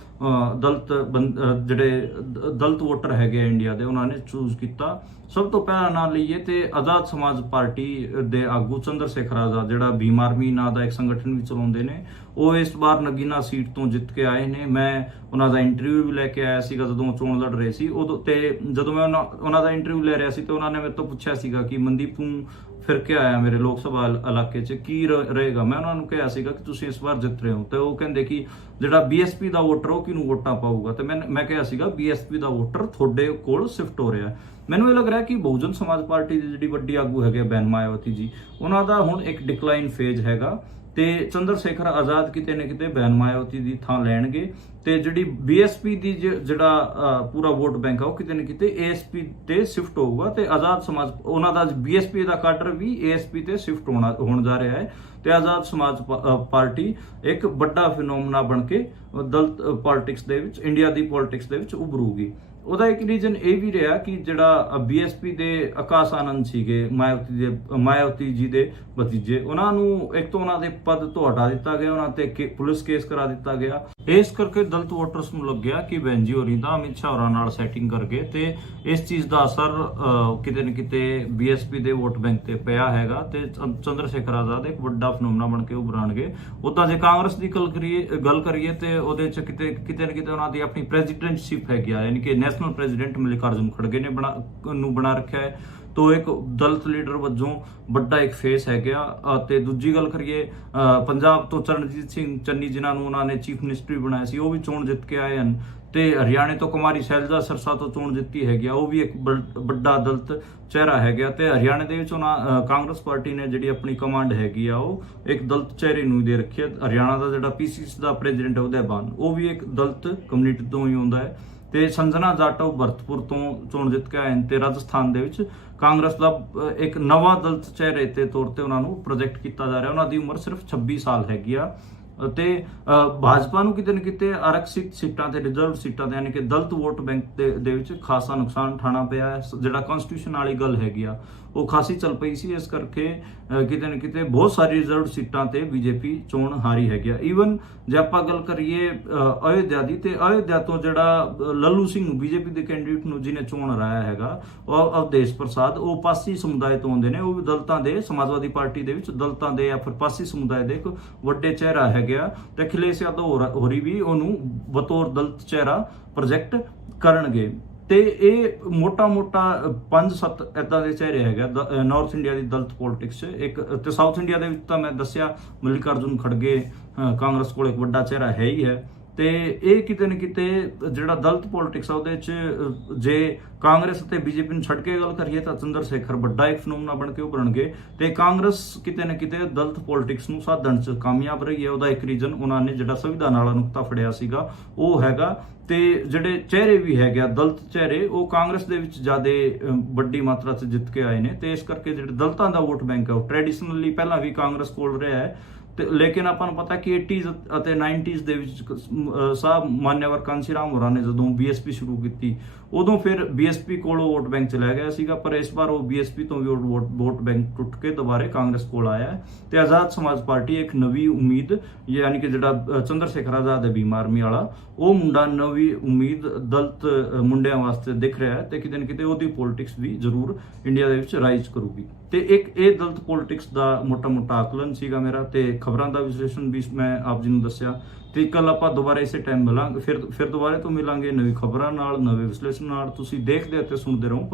ਜਿਹੜੇ ਦਲਿਤ ਵੋਟਰ ਹੈਗੇ ਇੰਡੀਆ ਦੇ ਉਹਨਾਂ ਨੇ ਚੂਜ਼ ਕੀਤਾ। ਸਭ ਤੋਂ ਪਹਿਲਾਂ ਨਾਂ ਲਈਏ ਤੇ ਆਜ਼ਾਦ ਸਮਾਜ ਪਾਰਟੀ ਦੇ ਆਗੂ ਚੰਦਰ ਸ਼ੇਖਰ ਆਜ਼ਾਦ, ਜਿਹੜਾ ਭੀਮ ਆਰਮੀ ਨਾਂ ਦਾ ਇੱਕ ਸੰਗਠਨ ਵੀ ਚਲਾਉਂਦੇ ਨੇ, ਉਹ ਇਸ ਵਾਰ ਨਗੀਨਾ ਸੀਟ ਤੋਂ ਜਿੱਤ ਕੇ ਆਏ ਨੇ। ਮੈਂ ਉਹਨਾਂ ਦਾ ਇੰਟਰਵਿਊ ਵੀ ਲੈ ਕੇ ਆਇਆ ਸੀਗਾ ਜਦੋਂ ਚੋਣ ਲੜ ਰਹੇ ਸੀ ਉਦੋਂ, ਤੇ ਜਦੋਂ ਮੈਂ ਉਹਨਾਂ ਦਾ ਇੰਟਰਵਿਊ ਲੈ ਰਿਹਾ ਸੀ ਤੇ ਉਹਨਾਂ ਨੇ ਮੇਰੇ ਤੋਂ ਪੁੱਛਿਆ ਸੀਗਾ ਕਿ ਮਨਦੀਪ ਤੂੰ ਫਿਰ ਕੇ ਆਇਆ ਮੇਰੇ ਲੋਕ ਸਭਾ ਇਲਾਕੇ 'ਚ, ਕੀ ਰਹੇਗਾ? ਮੈਂ ਉਹਨਾਂ ਨੂੰ ਕਿਹਾ ਸੀਗਾ ਕਿ ਤੁਸੀਂ ਇਸ ਵਾਰ ਜਿੱਤ ਰਹੇ ਹੋ ਤੇ ਉਹ ਕਹਿੰਦੇ ਕਿ ਜਿਹੜਾ BSP ਦਾ ਵੋਟਰ ਉਹ ਕਿਹਨੂੰ ਵੋਟਾਂ ਪਾਊਗਾ ਤੇ ਮੈਂ ਕਿਹਾ ਸੀਗਾ BSP ਦਾ ਵੋਟਰ ਤੁਹਾਡੇ ਕੋਲ ਸ਼ਿਫਟ ਹੋ ਰਿਹਾ। ਮੈਨੂੰ ਇਹ ਲੱਗ ਰਿਹਾ ਕਿ ਬਹੁਜਨ ਸਮਾਜ ਪਾਰਟੀ ਦੀ ਜਿਹੜੀ ਵੱਡੀ ਆਗੂ ਹੈਗੇ ਬੈਨ ਮਾਇਆਵਤੀ ਜੀ, ਉਹਨਾਂ ਦਾ ਹੁਣ ਇੱਕ ਡਿਕਲਾਈਨ ਫੇਜ਼ ਹੈਗਾ ਤੇ ਚੰਦਰ ਸ਼ੇਖਰ ਆਜ਼ਾਦ ਕਿਤੇ ਨਾ ਕਿਤੇ ਬੈਨ ਮਾਇਆਵਤੀ ਦੀ ਥਾਂ ਲੈਣਗੇ ਤੇ ਜਿਹੜੀ BSP ਦੀ ਜਿਹੜਾ ਪੂਰਾ ਵੋਟ ਬੈਂਕ ਆ ਉਹ ਕਿਤੇ ਨਾ ਕਿਤੇ ASP ਤੇ ਸ਼ਿਫਟ ਹੋਊਗਾ ਤੇ ਆਜ਼ਾਦ ਸਮਾਜ ਉਹਨਾਂ ਦਾ BSP ਦਾ ਕਾਡਰ ਵੀ ASP ਤੇ ਸ਼ਿਫਟ ਹੋਣ ਜਾ ਰਿਹਾ ਹੈ ਤੇ ਆਜ਼ਾਦ ਸਮਾਜ ਪਾਰਟੀ ਇੱਕ ਵੱਡਾ ਫਿਨੋਮਨਾ ਬਣ ਕੇ ਦਲਿਤ ਪੋਲਿਟਿਕਸ ਦੇ ਵਿੱਚ, ਇੰਡੀਆ ਦੀ ਪੋਲਿਟਿਕਸ ਦੇ ਵਿੱਚ ਉਭਰੂਗੀ। ਉਹਦਾ ਇੱਕ ਰੀਜ਼ਨ ਇਹ ਵੀ ਰਿਹਾ ਕਿ ਜਿਹੜਾ BSP ਦੇ ਆਕਾਸ਼ ਆਨੰਦ ਸੀਗੇ, ਮਾਇਆਵਤੀ ਜੀ ਦੇ ਭਤੀਜੇ, ਉਹਨਾਂ ਨੂੰ ਇੱਕ ਤਾਂ ਉਹਨਾਂ ਦੇ ਪਦ ਤੋਂ ਹਟਾ ਦਿੱਤਾ ਗਿਆ, ਉਹਨਾਂ ਤੇ ਪੁਲਿਸ ਕੇਸ ਕਰਾ ਦਿੱਤਾ ਗਿਆ। ਇਸ ਕਰਕੇ ਦਲਿਤ ਵੋਟਰਸ ਨੂੰ ਲੱਗਿਆ ਕਿ ਬੈਂਜੀ ਹੋਰੀ ਦਾ ਅਮਿਤ ਸ਼ਾਹ ਹੋਰਾਂ ਨਾਲ ਸੈਟਿੰਗ ਕਰਕੇ ਤੇ ਇਸ ਚੀਜ਼ ਦਾ ਅਸਰ ਕਿਤੇ ਨਾ ਕਿਤੇ BSP ਦੇ ਵੋਟ ਬੈਂਕ ਤੇ ਪਿਆ ਹੈਗਾ ਤੇ ਚੰਦਰ ਸ਼ੇਖਰ ਆਜ਼ਾਦ ਇੱਕ ਵੱਡਾ ਫਿਨੋਮਨਾ ਬਣ ਕੇ ਉਭਰਨਗੇ। ਉਦਾਂ ਜੇ ਕਾਂਗਰਸ ਦੀ ਗੱਲ ਕਰੀਏ ਤੇ ਉਹਦੇ ਚ ਕਿਤੇ ਨਾ ਕਿਤੇ ਉਹਨਾਂ ਦੀ ਆਪਣੀ ਪ੍ਰੈਜ਼ੀਡੈਂਟਸ਼ਿਪ ਹੈਗੀ ਆ, ਯਾਨੀ ਕਿ ਨੈਸ਼ਨਲ ਪ੍ਰੈਜ਼ੀਡੈਂਟ ਮਲਿਕਾਰਜੁਨ ਖੜਗੇ ਨੇ ਬਣਾ ਰੱਖਿਆ ਹੈ ਤੋਂ ਇੱਕ ਦਲਿਤ ਲੀਡਰ ਵਜੋਂ ਵੱਡਾ ਇੱਕ ਫੇਸ ਹੈਗਾ। ਤੇ ਦੂਜੀ ਗੱਲ ਕਰੀਏ ਪੰਜਾਬ ਤੋਂ ਚਰਨਜੀਤ ਸਿੰਘ ਚੰਨੀ ਜਿਨ੍ਹਾਂ ਨੂੰ ਉਹਨਾਂ ਨੇ ਚੀਫ ਮਿਨਿਸਟਰ ਬਣਾਇਆ ਸੀ, ਉਹ ਵੀ ਚੋਣ ਜਿੱਤ ਕੇ ਆਏ ਹਨ ਤੇ ਹਰਿਆਣੇ ਤੋਂ ਕੁਮਾਰੀ ਸ਼ੈਲਜਾ ਸਰਸਾ ਤੋਂ ਚੋਣ ਜਿੱਤੀ ਹੈਗੀ ਆ, ਉਹ ਵੀ ਇੱਕ ਵੱਡਾ ਦਲਿਤ ਚਿਹਰਾ ਹੈਗਾ ਤੇ ਹਰਿਆਣੇ ਦੇ ਵਿੱਚ ਉਹਨਾਂ ਕਾਂਗਰਸ ਪਾਰਟੀ ਨੇ ਜਿਹੜੀ ਆਪਣੀ ਕਮਾਂਡ ਹੈਗੀ ਆ ਉਹ ਇੱਕ ਦਲਿਤ ਚਿਹਰੇ ਨੂੰ ਦੇ ਰੱਖੀ ਹੈ। ਹਰਿਆਣਾ ਦਾ ਜਿਹੜਾ PCC ਦਾ ਪ੍ਰੈਜ਼ੀਡੈਂਟ ਉਦੈ ਬਾਨ, ਉਹ ਵੀ ਇੱਕ ਦਲਿਤ ਕਮਿਊਨਿਟੀ ਤੋਂ ਹੀ ਆਉਂਦਾ ਹੈ ਤੇ ਸੰਜਨਾ ਜਾਟਵ ਭਰਤਪੁਰ ਤੋਂ ਚੋਣ ਜਿੱਤ ਕੇ ਆਏ ਤੇ ਰਾਜਸਥਾਨ ਦੇ ਵਿੱਚ ਕਾਂਗਰਸ ਦਾ ਇੱਕ ਨਵਾਂ ਦਲਿਤ ਚਿਹਰੇ ਦੇ ਤੌਰ ਤੇ ਉਹਨਾਂ ਨੂੰ ਪ੍ਰੋਜੈਕਟ ਕੀਤਾ ਜਾ ਰਿਹਾ। ਉਹਨਾਂ ਦੀ ਉਮਰ ਸਿਰਫ 26 ਸਾਲ ਹੈਗੀ ਆ ਤੇ ਭਾਜਪਾ ਨੂੰ ਕਿਤੇ ਨਾ ਕਿਤੇ ਆਰਕਸ਼ਿਤ ਸੀਟਾਂ ਤੇ, ਰਿਜ਼ਰਵ ਸੀਟਾਂ ਤੇ, ਯਾਨੀ ਕਿ ਦਲਿਤ ਵੋਟ ਬੈਂਕ ਦੇ ਵਿੱਚ ਖਾਸਾ ਨੁਕਸਾਨ ਉਠਾਉਣਾ ਪਿਆ ਹੈ। ਜਿਹੜਾ ਕਨਸਟੀਟਿਊਸ਼ਨ ਵਾਲੀ ਗੱਲ ਹੈਗੀ ਆ ਉਹ ਖਾਸੀ ਚੱਲ ਪਈ ਸੀ, ਇਸ ਕਰਕੇ ਕਿਤੇ ਨਾ ਕਿਤੇ ਬਹੁਤ ਸਾਰੀ ਰਿਜ਼ਰਵ ਸੀਟਾਂ ਤੇ BJP ਚੋਣ ਹਾਰੀ ਹੈਗੀ ਆ। ਈਵਨ ਜੇ ਆਪਾਂ ਗੱਲ ਕਰੀਏ ਅਯੋਧਿਆ ਦੀ ਤੇ ਅਯੋਧਿਆ ਤੋਂ ਜਿਹੜਾ ਲੱਲੂ ਸਿੰਘ ਨੂੰ BJP ਦੇ ਕੈਂਡੀਡੇਟ ਨੂੰ ਜਿਹਨੇ ਚੋਣ ਹਰਾਇਆ ਹੈਗਾ ਉਹ ਅਵਦੇਸ਼ ਪ੍ਰਸਾਦ, ਉਹ ਪਾਸੀ ਸਮੁਦਾਇ ਤੋਂ ਆਉਂਦੇ ਨੇ, ਉਹ ਵੀ ਦਲਿਤਾਂ ਦੇ, ਸਮਾਜਵਾਦੀ ਪਾਰਟੀ ਦੇ ਵਿੱਚ ਦਲਿਤਾਂ ਦੇ ਜਾਂ ਫਿਰ ਪਾਸੀ ਸਮੁਦਾਇ ਦੇ ਇੱਕ ਵੱਡੇ ਚਿਹਰਾ ਹੈਗਾ ਤੇ ਅਖਿਲੇਸ਼ ਯਾਦਵ ਹੋਰੀ ਵੀ ਉਹਨੂੰ ਬਤੌਰ ਦਲਿਤ ਚਿਹਰਾ ਪ੍ਰੋਜੈਕਟ ਕਰਨਗੇ ਤੇ ਇਹ ਮੋਟਾ 5-7 ਇਦਾਂ ਦੇ ਚਿਹਰੇ ਹੈਗਾ ਨਾਰਥ ਇੰਡੀਆ ਦੀ ਦਲਿਤ ਪੋਲਿਟਿਕਸ 'ਚ। ਇੱਕ ਤੇ ਸਾਊਥ ਇੰਡੀਆ ਦੇ ਵਿੱਚ ਤਾਂ ਮੈਂ ਦੱਸਿਆ ਮਲਿਕਾਰਜੁਨ ਖੜਗੇ ਕਾਂਗਰਸ ਕੋਲ ਇੱਕ ਵੱਡਾ ਚਿਹਰਾ ਹੈ ਹੀ ਹੈ ਤੇ ਇਹ ਕਿਤੇ ਨਾ ਕਿਤੇ ਜਿਹੜਾ ਦਲਿਤ ਪੋਲਿਟਿਕਸ ਆ ਉਹਦੇ 'ਚ ਜੇ ਕਾਂਗਰਸ ਅਤੇ BJP ਨੂੰ ਛੱਡ ਕੇ ਗੱਲ ਕਰੀਏ ਤਾਂ ਚੰਦਰ ਸ਼ੇਖਰ ਵੱਡਾ ਇੱਕ ਫਿਨੋਮਨਾ ਬਣ ਕੇ ਉਭਰਨਗੇ ਤੇ ਕਾਂਗਰਸ ਕਿਤੇ ਨਾ ਕਿਤੇ ਦਲਿਤ ਪੋਲਿਟਿਕਸ ਨੂੰ ਸਾਧਣ 'ਚ ਕਾਮਯਾਬ ਰਹੀ ਹੈ। ਉਹਦਾ ਇੱਕ ਰੀਜ਼ਨ ਉਹਨਾਂ ਨੇ ਜਿਹੜਾ ਸੰਵਿਧਾਨ ਵਾਲਾ ਨੁਕਤਾ ਫੜਿਆ ਸੀਗਾ ਉਹ ਹੈਗਾ ਤੇ ਜਿਹੜੇ ਚਿਹਰੇ ਵੀ ਹੈਗੇ ਦਲਿਤ ਚਿਹਰੇ ਉਹ ਕਾਂਗਰਸ ਦੇ ਵਿੱਚ ਜ਼ਿਆਦਾ ਵੱਡੀ ਮਾਤਰਾ 'ਚ ਜਿੱਤ ਕੇ ਆਏ ਨੇ ਤੇ ਇਸ ਕਰਕੇ ਜਿਹੜੇ ਦਲਿਤਾਂ ਦਾ ਵੋਟ ਬੈਂਕ ਹੈ ਉਹ ਟ੍ਰੈਡੀਸ਼ਨਲੀ ਪਹਿਲਾਂ ਵੀ ਕਾਂਗਰਸ ਕੋਲ ਰਿਹਾ ਹੈ ਤੇ ਲੇਕਿਨ ਆਪਾਂ ਨੂੰ ਪਤਾ ਕਿ 80s ਅਤੇ 90s ਦੇ ਵਿੱਚ ਸਾਹਿਬ ਮਾਨਯਵਰ ਕਾਂਸੀ ਰਾਮ ਹੋਰਾਂ ਨੇ ਜਦੋਂ ਬੀਐਸਪੀ ਸ਼ੁਰੂ ਕੀਤੀ, ਉਦੋਂ ਫਿਰ ਬੀਐਸਪੀ ਕੋਲੋਂ ਵੋਟ ਬੈਂਕ ਚਲਾ ਗਿਆ ਸੀਗਾ, ਪਰ ਇਸ ਵਾਰ ਉਹ ਬੀਐਸਪੀ ਤੋਂ ਵੀ ਵੋਟ ਬੈਂਕ ਟੁੱਟ ਕੇ ਦੁਬਾਰੇ ਕਾਂਗਰਸ ਕੋਲ ਆਇਆ ਹੈ ਤੇ ਆਜ਼ਾਦ ਸਮਾਜ ਪਾਰਟੀ ਇੱਕ ਨਵੀਂ ਉਮੀਦ, ਯਾਨੀ ਕਿ ਜਿਹੜਾ ਚੰਦਰ ਸ਼ੇਖਰ ਆਜ਼ਾਦ ਹੈ ਭੀਮ ਆਰਮੀ ਵਾਲਾ, ਉਹ ਮੁੰਡਾ ਨਵੀਂ ਉਮੀਦ ਦਲਿਤ ਮੁੰਡਿਆਂ ਵਾਸਤੇ ਦਿਖ ਰਿਹਾ ਹੈ ਤੇ ਕਿਤੇ ਨਾ ਕਿਤੇ ਉਹਦੀ ਪੋਲਿਟਿਕਸ ਵੀ ਜ਼ਰੂਰ ਇੰਡੀਆ ਦੇ ਵਿੱਚ ਰਾਈਜ਼ ਕਰੂਗੀ। ਤੇ ਇੱਕ ਇਹ ਦਲਿਤ ਪੋਲਿਟਿਕਸ ਦਾ ਮੋਟਾ ਆਕਲਨ ਸੀਗਾ ਮੇਰਾ, ਤੇ ਖਬਰਾਂ ਦਾ ਵਿਸ਼ਲੇਸ਼ਣ ਵੀ ਮੈਂ ਆਪ ਜੀ ਨੂੰ ਦੱਸਿਆ। ਤੇ ਕੱਲ ਆਪਾਂ ਦੁਬਾਰਾ ਇਸੇ ਟਾਈਮ ਮਿਲਾਂਗੇ, ਫਿਰ ਦੁਬਾਰੇ ਤੋਂ ਮਿਲਾਂਗੇ ਨਵੀਂ ਖਬਰਾਂ ਨਾਲ, ਨਵੇਂ ਵਿਸ਼ਲੇਸ਼ਣ ਨਾਲ। ਤੁਸੀਂ ਦੇਖਦੇ ਅਤੇ ਸੁਣਦੇ ਰਹੋ।